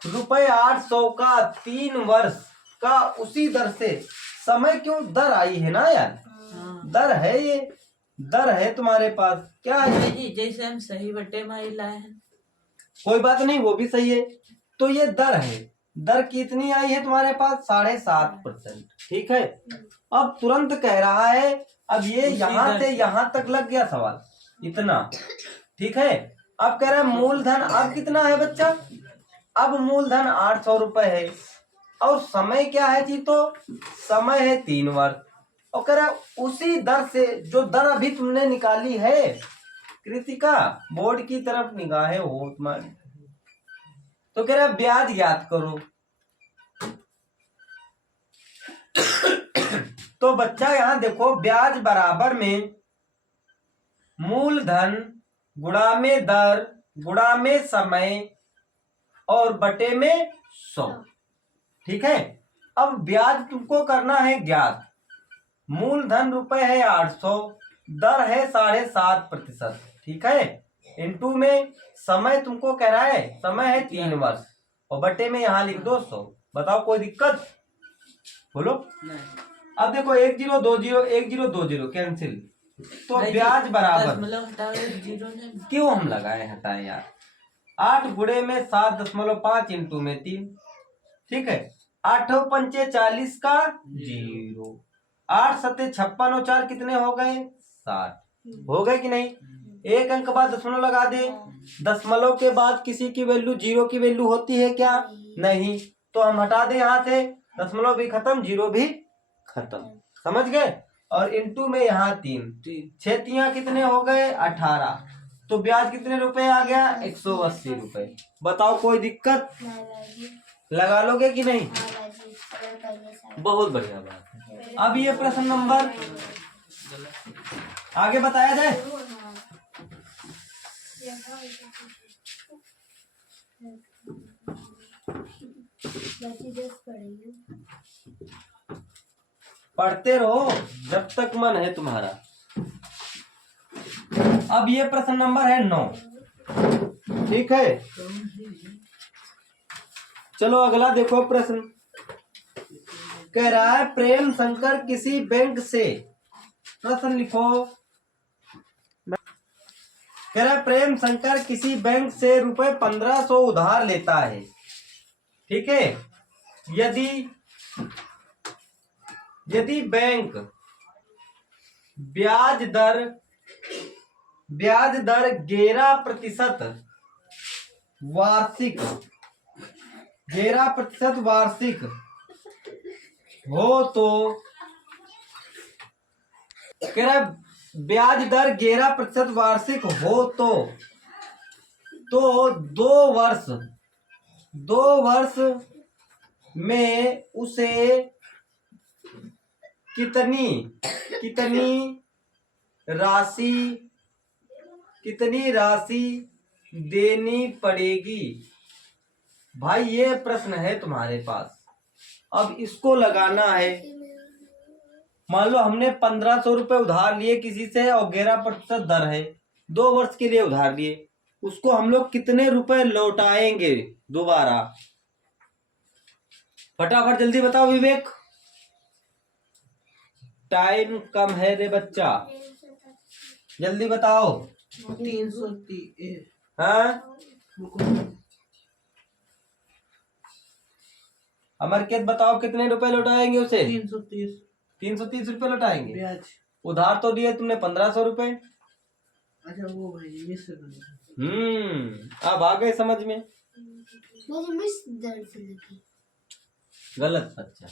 ₹800 का 3 वर्ष का उसी दर से। समय क्यों? दर आई है ना यार, दर है, ये दर है तुम्हारे पास। क्या है जी? जैसे हम सही बटे में लाए हैं। कोई बात नहीं, वो भी सही है। तो ये दर है, दर कितनी आई है तुम्हारे पास? 7.5%। ठीक है, अब तुरंत कह रहा है, अब ये यहाँ से यहाँ तक लग गया सवाल इतना। ठीक है, अब कह रहा है मूलधन अब कितना है बच्चा? अब मूलधन ₹800 है और समय क्या है जी? तो समय है 3 वर्ष और कह रहा है उसी दर से, जो दर अभी तुमने निकाली है कृतिका, बोर्ड की तरफ निगाहें हो तुम्हारी। तो कह रहा है ब्याज ज्ञात करो। तो बच्चा यहाँ देखो, ब्याज बराबर में मूलधन गुणा में दर गुणा में समय और बटे में 100। ठीक है, अब ब्याज तुमको करना है ज्ञात। मूलधन रुपए है 800, दर है 7.5%। ठीक है, इंटू में समय तुमको कह रहा है, समय है 3 वर्ष और बटे में यहाँ लिख दो 100। बताओ कोई दिक्कत? बोलो। अब देखो 1 0 2 0 1 0 2 0 कैंसिल। तो ब्याज बराबर, क्यों हम लगाए हटाए यार? 8 गुणे में 7.5 इंटू में 3। ठीक है, 8 पंचे 40 का 0, 8 सत्ते 56 और 4 कितने हो गए? 60। हो गए कि नहीं? एक अंक बाद दशमलव लगा दे। दशमलव के बाद किसी की वैल्यू 0 की वैल्यू होती है क्या? नहीं। तो हम हटा दे यहाँ से, दशमलव भी खत्म, 0 भी खत्म। समझ गए? और इंटू में यहाँ 3, 6 तिया कितने हो गए? 18। तो ब्याज कितने रुपए आ गया? 180 रुपए। बताओ कोई दिक्कत? नहीं भाई। लगा लोगे कि नहीं? हाँ भाई, अगर पहले से बहुत बढ़िया बात है। अब ये प्रश्न नंबर आगे बताया जाए। बच्ची 10 पढ़ेगी। पढ़ते रहो जब तक मन है तुम्हारा। अब ये प्रश्न नंबर है 9। ठीक है, चलो अगला देखो प्रश्न। कह रहा है प्रेम शंकर किसी बैंक से, प्रश्न लिखो। कह रहा है प्रेम शंकर किसी बैंक से रुपए 1500 उधार लेता है। ठीक है, यदि बैंक ब्याज दर 11% वार्षिक 11% वार्षिक हो तो, कह रहा है ब्याज दर 11% वार्षिक हो तो 2 वर्ष में उसे कितनी राशि देनी पड़ेगी? भाई ये प्रश्न है तुम्हारे पास। अब इसको लगाना है। मान लो हमने 1500 रुपए उधार लिए किसी से और 11% दर है, 2 वर्ष के लिए उधार लिए, उसको हम लोग कितने रुपए लौटाएंगे दोबारा? फटाफट जल्दी बताओ विवेक, टाइम कम है रे बच्चा, जल्दी बताओ। 330। हाँ अमरकेत बताओ कितने रुपए लौटाएंगे उसे? 330 330 रुपए लौटाएंगे। ब्याज। उधार तो दिए तुमने 1500 रुपए। अच्छा वो भाई मिस अब आ गए समझ में? मुझे मिस दर से लगी। गलत बच्चा।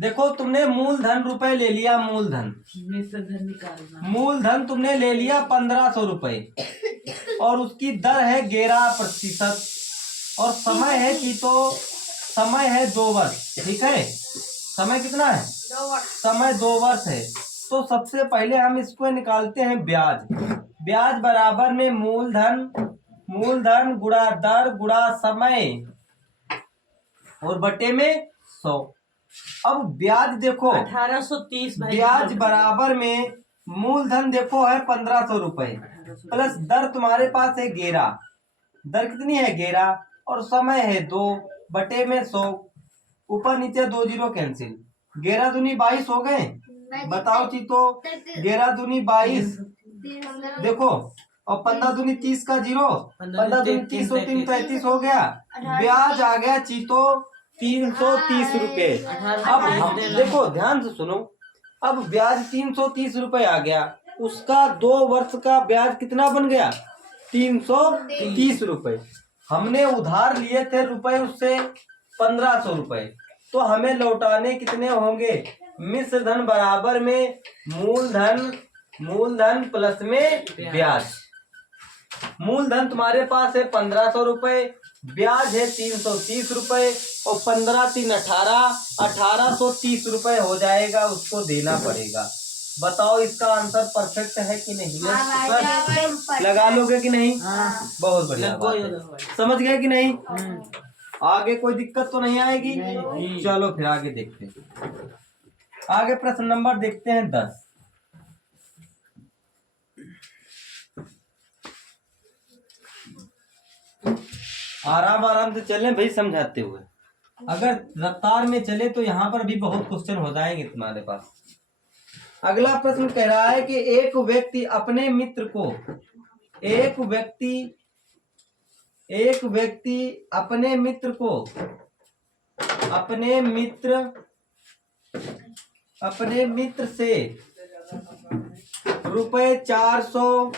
देखो तुमने मूलधन रुपए ले लिया, मूलधन निकालना। मूलधन तुमने ले लिया 1500 रुपए और उसकी दर है 11%, और समय है कि तो समय है 2 वर्ष। ठीक है, समय कितना है? 2 वर्ष। समय 2 वर्ष है। तो सबसे पहले हम इसको निकालते हैं ब्याज। ब्याज बराबर में मूलधन गुणा दर गुणा समय और बटे में 100। अब ब्याज देखो 1830 ब्याज बराबर में मूलधन देखो है 1500 रुपए प्लस दर तुम्हारे पास है 11। दर कितनी है? 11 और समय है 2 बटे में 100। ऊपर नीचे 2 जीरो कैंसिल, 11 दूनी 22 हो गए। बताओ चीतो, 11 दूनी 22 देखो, और 15 दूनी 30 का जीरो, 15 दूनी 30 और 3 35 हो गया। ब्याज आ गया चीतो 330 रुपए। अब हम देखो ध्यान से सुनो, अब ब्याज 330 रुपए आ गया, उसका 2 वर्ष का ब्याज कितना बन गया? 330 रुपए। हमने उधार लिए थे रुपए उससे 1500 रुपए, तो हमें लौटाने कितने होंगे? मिश्र धन बराबर में मूलधन प्लस में ब्याज। मूलधन तुम्हारे पास है 1500 रुपए, ब्याज है 330 रुपए और 15 3 1830 रुपए हो जाएगा, उसको देना पड़ेगा। बताओ इसका आंसर परफेक्ट है कि नहीं? लगा लोगे कि नहीं? बहुत बढ़िया बात है। समझ गए कि नहीं? आगे कोई दिक्कत तो नहीं आएगी? चलो फिर आगे देखते हैं। आगे प्रश्न नंबर देखते हैं 10। आराम से चलें भाई, समझाते हुए। अगर रफ्तार में चले तो यहाँ पर भी बहुत क्वेश्चन हो जाएंगे तुम्हारे पास। अगला प्रश्न कह रहा है कि एक व्यक्ति अपने मित्र को अपने मित्र से रुपए 400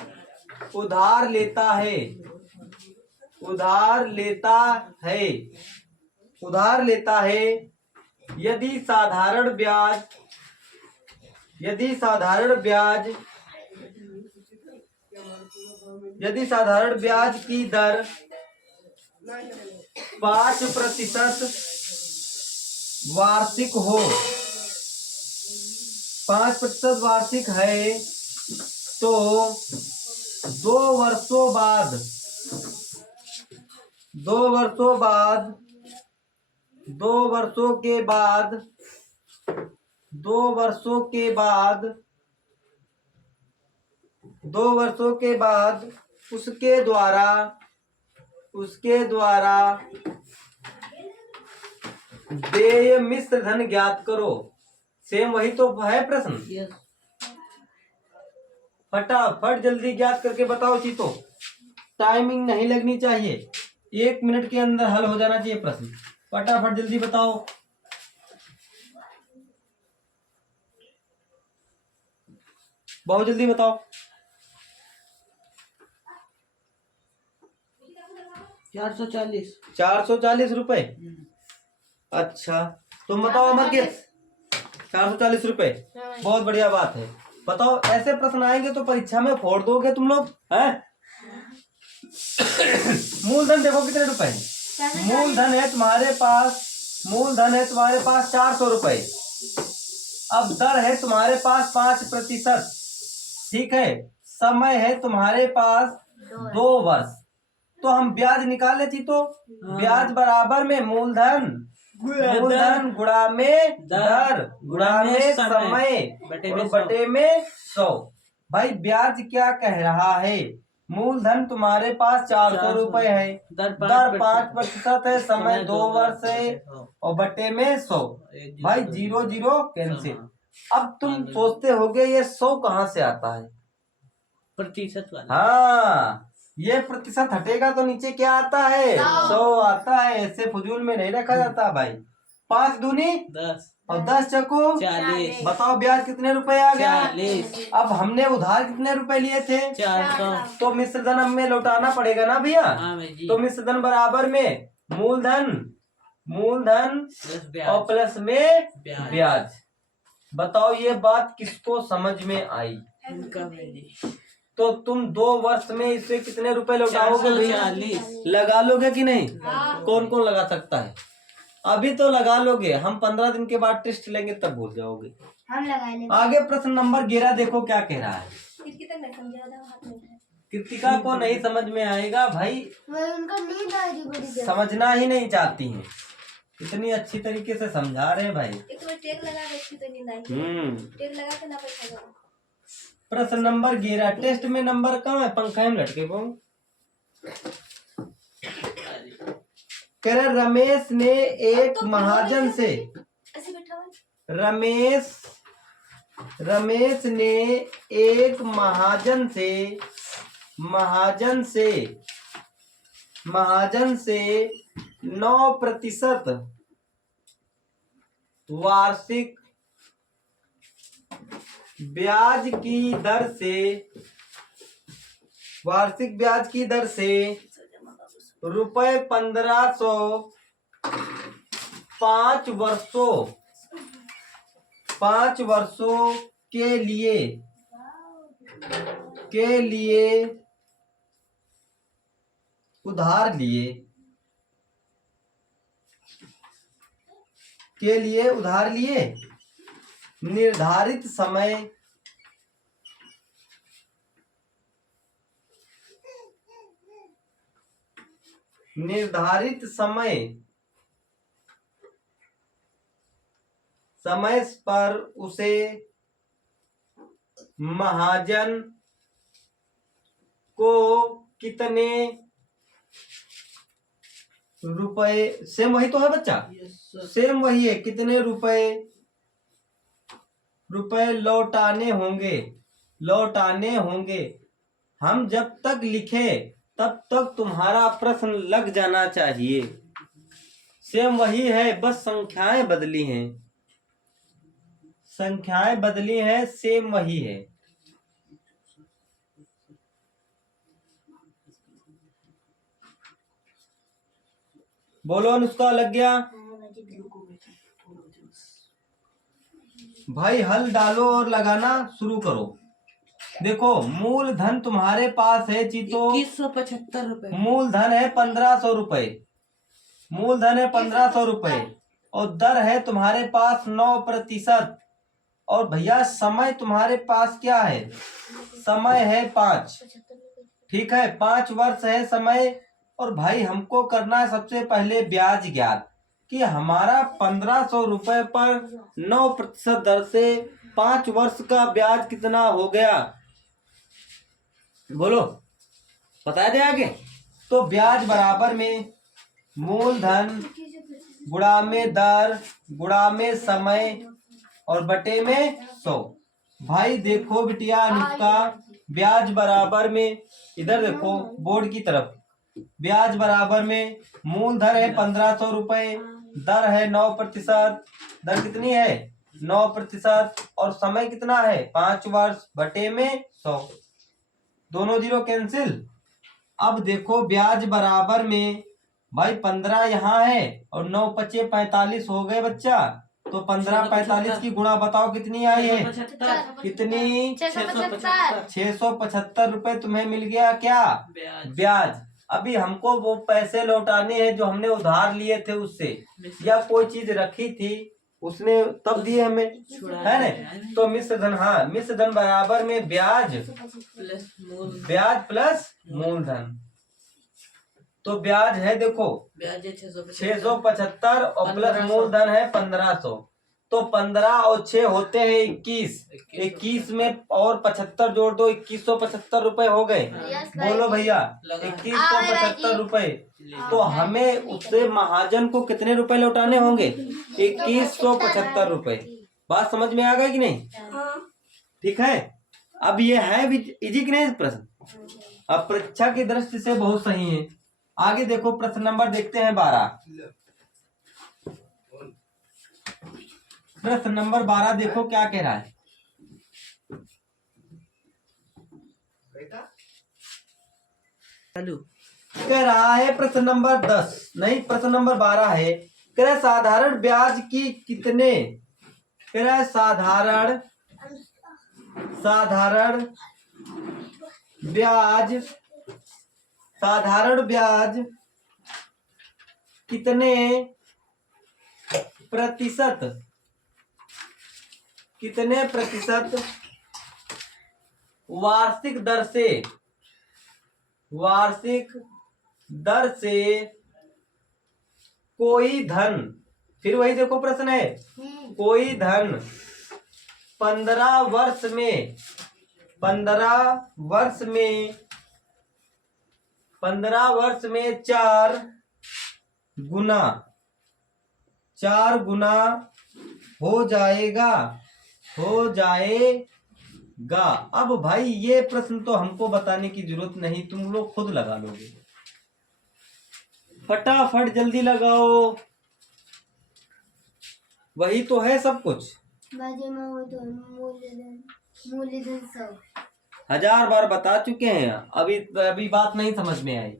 उधार लेता है। यदि साधारण ब्याज यदि साधारण ब्याज की दर 5% वार्षिक हो, 5% वार्षिक है, तो 2 वर्षों बाद 2 वर्षों बाद 2 वर्षों के बाद 2 वर्षों के बाद 2 वर्षों के बाद उसके द्वारा देय मिश्र धन ज्ञात करो। सेम वही तो है प्रश्न। यस। फटाफट जल्दी ज्ञात करके बताओ चीतो, टाइमिंग नहीं लगनी चाहिए, 1 मिनट के अंदर हल हो जाना चाहिए प्रश्न। फटाफट जल्दी बताओ। बहुत जल्दी बताओ। 440। 440 रुपए। अच्छा, तुम बताओ अमरकेश। 440 रुपए, बहुत बढ़िया बात है। बताओ, ऐसे प्रश्न आएंगे तो परीक्षा में फोड़ दोगे तुम लोग, हैं? मूलधन देखो कितने रुपए है। मूलधन है तुम्हारे पास 400 रुपए। अब दर है तुम्हारे पास 5%, ठीक है। समय है तुम्हारे पास 2 वर्ष। तो हम ब्याज निकाले थी, तो ब्याज बराबर में मूलधन गुणा में दर गुणा में समय और बटे में 100। भाई ब्याज क्या कह रहा है? मूलधन तुम्हारे पास 400 रुपए है, दर 5% है, समय 2 वर्ष है और बटे में 100। भाई 0 0 कैंसिल। अब तुम सोचते होगे ये 100 कहाँ से आता है? प्रतिशत वाला। हाँ, ये प्रतिशत हटेगा तो नीचे क्या आता है? 100 आता है। ऐसे फजूल में नहीं रखा जाता भाई। 5 दूनी 10 और 10 चक्कू 40। बताओ ब्याज कितने रुपए आ गया? 40। अब हमने उधार कितने रुपए लिए थे? 400। तो मिश्र धन हमें लौटाना पड़ेगा ना भैया। हाँ जी। तो मिश्र धन बराबर में मूलधन और प्लस में ब्याज। बताओ ये बात किसको समझ में आई? तो तुम 2 वर्ष में इसे कितने रुपए लौटाओगे भैया? 440। लगा लोगे कि नहीं? कौन कौन लगा सकता है? अभी तो लगा लोगे, हम 15 दिन के बाद टेस्ट लेंगे तब भूल जाओगे। हम लगा लेंगे। आगे प्रश्न नंबर 11 देखो क्या कह रहा है। कृतिका को नहीं समझ में आएगा भाई, उनका नींद आएगी बड़ी देर। समझना ही नहीं चाहती हैं। इतनी अच्छी तरीके से समझा रहे हैं भाई। एक बार टेक लगा के तो नींद आएगी। टेक लगा के ना बैठा करो। प्रश्न नंबर 11, टेस्ट में नंबर कहाँ है? पंखा में लटके पाऊं। कह रहे रमेश ने एक महाजन से रमेश ने एक महाजन से 9% वार्षिक ब्याज की दर से रुपए 1500 5 वर्षों के लिए उधार लिए निर्धारित समय पर उसे महाजन को कितने रुपए, सेम वही तो है बच्चा, सेम वही है, कितने रुपए लौटाने होंगे। हम जब तक लिखे तब तक तुम्हारा प्रश्न लग जाना चाहिए। सेम वही है, बस संख्याएं बदली हैं, सेम वही है। बोलो अनुष्का, लग गया? भाई हल डालो और लगाना शुरू करो। देखो मूलधन तुम्हारे पास है चीतो 2175 रुपए। मूलधन है 1500 रुपए। मूलधन है 1500 रुपए और दर है तुम्हारे पास 9%। और भैया समय तुम्हारे पास क्या है? समय है 5। ठीक है, 5 वर्ष है समय। और भाई हमको करना है सबसे पहले ब्याज ज्ञात कि हमारा 1500 रुपए पर 9% दर से 5 वर्ष का ब्याज कितना हो गया, बोलो बता दे आगे। तो ब्याज बराबर में मूलधन गुणा में दर गुणा में समय और बटे में 100। भाई देखो बिटिया अनुष्का, ब्याज बराबर में, इधर देखो बोर्ड की तरफ, ब्याज बराबर में मूलधन है 1500 रुपए, दर है 9%। दर कितनी है? 9% और समय कितना है? 5 वर्ष बटे में 100। दोनों जीरो कैंसिल। अब देखो ब्याज बराबर में भाई 15 यहाँ है और 9 पचे 45 हो गए बच्चा। तो 15 45 की गुणा बताओ कितनी आई है? 675 कितनी? 675। 675 रुपए तुम्हें मिल गया क्या? ब्याज। अभी हमको वो पैसे लौटाने हैं जो हमने उधार लिए थे उससे, या कोई चीज रखी थी उसने तब दिए हमें, है ना? तो मिश्र धन, हाँ मिश्र धन बराबर में ब्याज प्लस मूलधन। तो ब्याज है देखो ब्याज 675 और प्लस मूलधन है 1500। तो 15 और 6 होते हैं 21। 21 में और 75 जोड़ दो, 2175 रुपए हो गए। बोलो भैया 2175 रुपए। तो हमें उससे महाजन को कितने रुपए लौटाने होंगे? 2175 रुपए। बात समझ में आ गई कि नहीं? ठीक है। अब ये है इजी कि नहीं प्रश्न? अब परीक्षा की दृष्टि से बहुत सही है। आगे देखो प्रश्न नंबर देखते हैं 12। प्रश्न नंबर 12 देखो क्या कह रहा है। कह रहा है प्रश्न नंबर 10 नहीं, प्रश्न नंबर 12 है। कह रहा है साधारण ब्याज की कितने, कह रहा है साधारण ब्याज कितने प्रतिशत वार्षिक दर से कोई धन, फिर वही देखो प्रश्न है, कोई धन 15 वर्ष में 4 गुना हो जाएगा। अब भाई ये प्रश्न तो हमको बताने की जरूरत नहीं, तुम लोग खुद लगा लोगे। फटाफट जल्दी लगाओ, वही तो है सब कुछ। मूलधन 100। 1000 बार बता चुके हैं, अभी बात नहीं समझ में आई।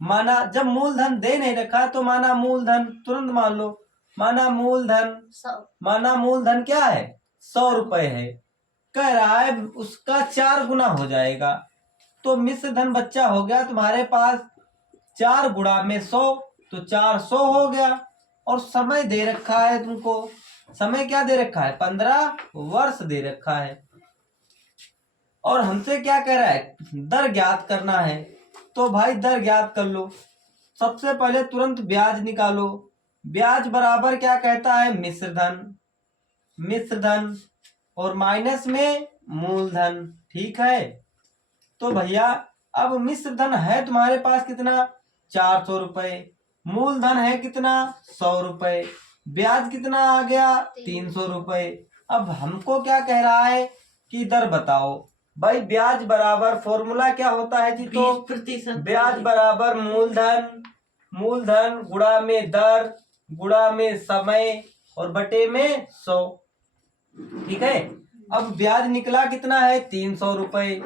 माना जब मूलधन दे नहीं रखा तो माना मूलधन तुरंत मान लो, माना मूलधन क्या है? 100 रुपए है। कह रहा है उसका 4 गुना हो जाएगा। तो मिश्र धन बच्चा हो गया तुम्हारे पास 4 गुणा में 100, तो 400 हो गया। और समय दे रखा है तुमको, समय क्या दे रखा है? 15 वर्ष दे रखा है। और हमसे क्या कह रहा है? दर ज्ञात करना है। तो भाई दर ज्ञात कर लो। सबसे पहले तुरंत ब्याज निकालो। ब्याज बराबर क्या कहता है? मिश्र धन और माइनस में मूलधन। ठीक है। तो भैया अब मिश्र धन है तुम्हारे पास कितना? 400 रुपए। मूलधन है कितना? 100 रुपए। ब्याज कितना आ गया? 300 रुपए। अब हमको क्या कह रहा है कि दर बताओ। भाई ब्याज बराबर फॉर्मूला क्या होता है जी? तो 20% ब्याज बराबर मूलधन गुणा में दर गुणा में समय और बटे में 100। ठीक है। अब ब्याज निकला कितना है? 300 रुपए।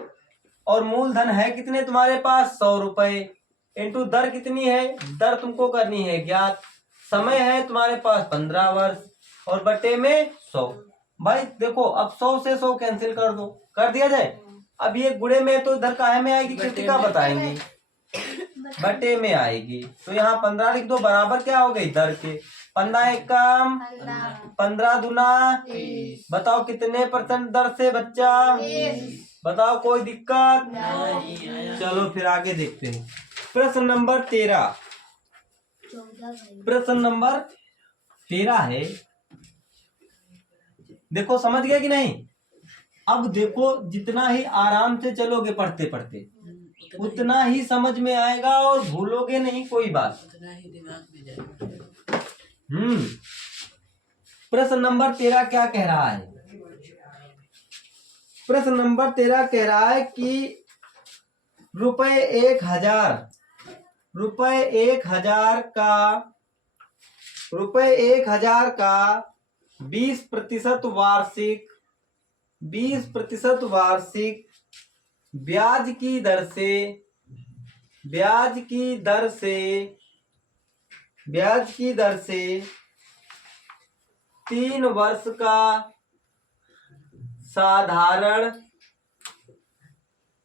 और मूलधन है कितने तुम्हारे पास? 100 रुपए। इंटू दर कितनी है? दर तुमको करनी है ज्ञात। समय है तुम्हारे पास 15 वर्ष और बटे में 100। भाई देखो अब 100 से 100 कैंसिल कर दो, कर दिया जाए। अब ये गुणे में तो इधर काहे में आएगी, कृतिका बताएंगी। बटे में आएगी, तो यहाँ 15 लिख दो, बराबर क्या हो गई दर के। 15 एक काम 15 दूना, बताओ कितने % दर से बच्चा, बताओ कोई दिक्कत। चलो फिर आगे देखते हैं। प्रश्न नंबर 13, 14 भाई। प्रश्न नंबर 13 है। देखो समझ गए कि नहीं। अब देखो जितना ही आराम से चलोगे पढ़ते पढ़ते उतना ही समझ में आएगा और भूलोगे नहीं कोई बात। उतना ही दिमाग में जाएगा। प्रश्न नंबर 13 क्या कह रहा है। प्रश्न नंबर 13 कह रहा है कि ₹1000 का 20% वार्षिक ब्याज की दर से 3 वर्ष का साधारण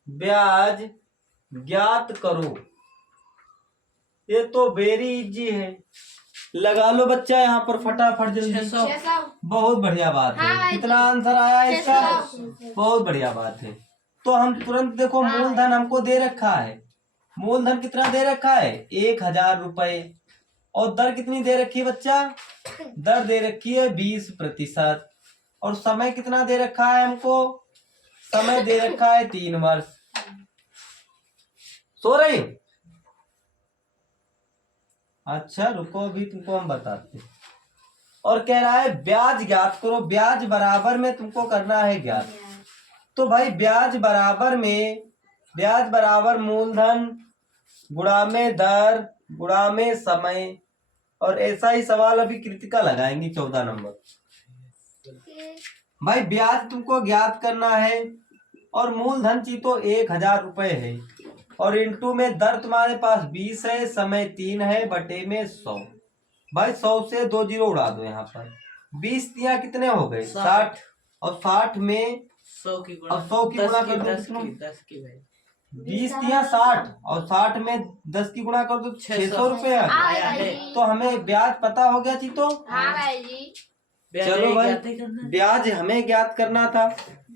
ब्याज ज्ञात करो। ये तो वेरी इजी है, लगा लो बच्चा यहाँ पर फटाफट जल्दी। 600। बहुत बढ़िया बात है। हाँ भाई कितना आंसर आया है इसका, 600। बहुत बढ़िया बात है। तो हम तुरंत देखो हाँ मूलधन हमको दे रखा है, मूलधन कितना दे रखा है 1000 रुपए, और दर कितनी दे रखी है बच्चा, दर दे रखी है 20%, और समय कितना दे रखा है हमको, समय दे रखा है 3 वर्ष। सो रही, अच्छा रुको अभी तुमको हम बताते हैं। और कह रहा है ब्याज ज्ञात करो, ब्याज बराबर में तुमको करना है ज्ञात। तो भाई ब्याज बराबर मूलधन गुणा में दर गुणा में समय, और ऐसा ही सवाल अभी कृतिका लगाएंगी 14 नंबर। भाई ब्याज तुमको ज्ञात करना है और मूलधन ची तो 1000 रुपए है, और इंटू में दर तुम्हारे पास 20 है, समय 3 है, बटे में 100। भाई 100 से 2 जीरो उड़ा दो यहाँ पर। 20 दिया कितने हो गए 60, और 60 में 100 की गुणा, अब 100 की गुणा कर दो 10 कितना? की 10 की भाई 20 दिया 60, और 60 में 10 की गुणा कर दो 600 रुपए आ हाँ गए। भाई जी। तो हमें ब्याज पता हो गया जी। तो हाँ भाई जी। ब्याज चलो भाई ज्ञात ही करना है। ब्याज हमें ज्ञात करना था,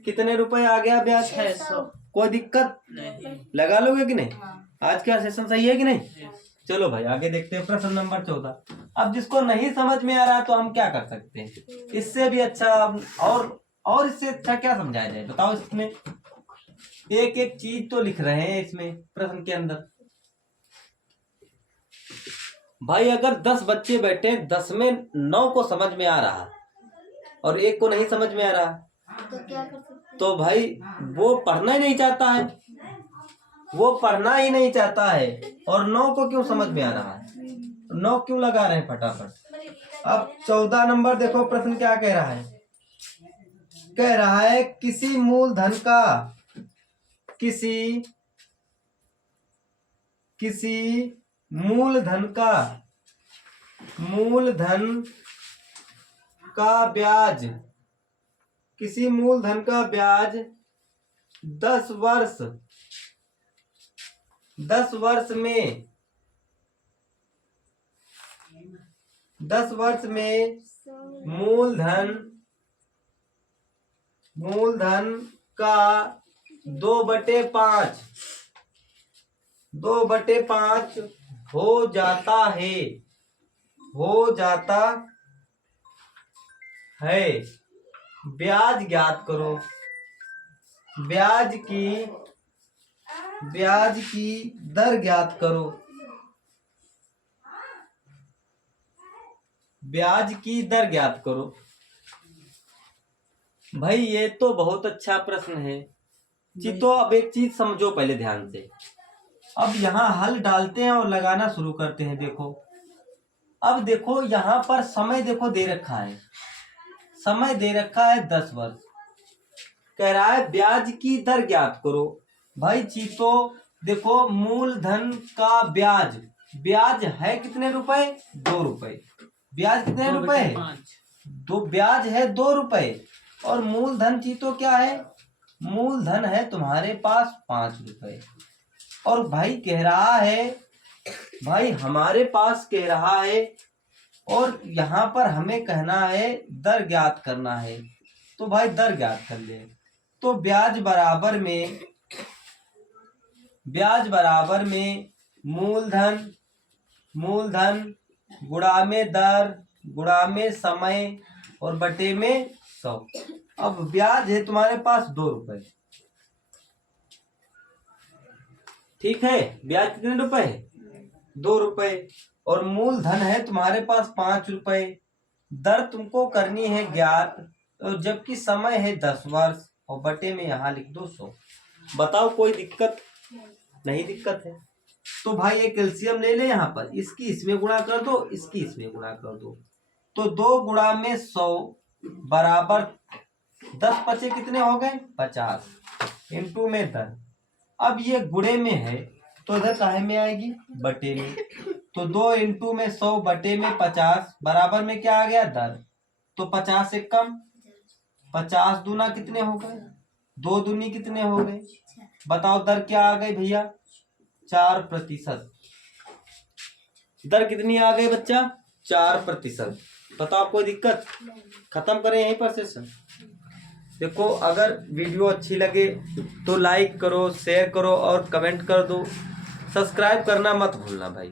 कितने रुपए आ गया ब्याज, 600। कोई दिक्कत, नहीं लगा लोगे कि नहीं। हाँ। आज का सेशन सही है कि नहीं। चलो भाई आगे देखते हैं प्रश्न नंबर 14। अब जिसको नहीं समझ में आ रहा तो हम क्या कर सकते हैं, इससे भी अच्छा और इससे अच्छा क्या समझाया जाए बताओ। इसमें एक एक चीज तो लिख रहे हैं इसमें प्रश्न के अंदर। भाई अगर 10 बच्चे बैठे, 10 में 9 को समझ में आ रहा और एक को नहीं समझ में आ रहा, तो क्या कर सकते हैं? तो भाई वो पढ़ना ही नहीं चाहता है, वो पढ़ना ही नहीं चाहता है। और 9 को क्यों समझ में आ रहा है, 9 क्यों लगा रहे हैं फटाफट। अब 14 नंबर देखो प्रश्न क्या कह रहा है। कह रहा है किसी मूलधन ब्याज 10 वर्ष में मूलधन का 2/5 हो जाता है। ब्याज ज्ञात करो। ब्याज की दर ज्ञात करो। ब्याज की दर ज्ञात करो। भाई ये तो बहुत अच्छा प्रश्न है जी। तो अब एक चीज समझो पहले ध्यान से। अब यहाँ हल डालते हैं और लगाना शुरू करते हैं। देखो अब देखो यहाँ पर समय देखो दे रखा है, समय दे रखा है 10 वर्ष। कह रहा है ब्याज की दर ज्ञात करो। भाई चीतो देखो मूलधन का ब्याज है कितने रुपए, 2 रुपए। ब्याज कितने रुपए है, 2 ब्याज है 2 रुपए। और मूलधन थी तो क्या है, मूलधन है तुम्हारे पास 5 रुपए। और भाई कह रहा है, भाई हमारे पास कह रहा है, और यहाँ पर हमें कहना है दर ज्ञात करना है। तो भाई दर ज्ञात कर ले। तो ब्याज बराबर में मूलधन गुणा में दर गुणा में समय और बटे में 100। अब ब्याज है तुम्हारे पास 2 रुपए, ठीक है। ब्याज कितने रुपए है, 2 रुपए। और मूलधन है तुम्हारे पास 5 रुपए। दर तुमको करनी है ज्ञात, और जबकि समय है 10 वर्ष, और बटे में यहाँ लिख दो 100। बताओ कोई दिक्कत? नहीं दिक्कत है। तो भाई एक एलसीएम ले ले, यहाँ पर इसकी इसमें गुणा कर दो, इसकी इसमें गुणा कर दो। तो 2 गुणा में 100 बराबर 10 बचे कितने हो गए, 50, इंटू में दर। अब ये गुणे में है तो इधर काहे में आएगी, बटे में। तो 2 इंटू में 100 बटे में 50 बराबर में क्या आ गया, दर। तो 50 से कम, 50 दूना कितने हो गए, 2 दूनी कितने हो गए। बताओ दर क्या आ गई भैया, 4%। दर कितनी आ गई बच्चा, 4%। बताओ कोई दिक्कत? खत्म करें यहीं पर सेशन। देखो अगर वीडियो अच्छी लगे तो लाइक करो, शेयर करो और कमेंट कर दो। सब्सक्राइब करना मत भूलना भाई।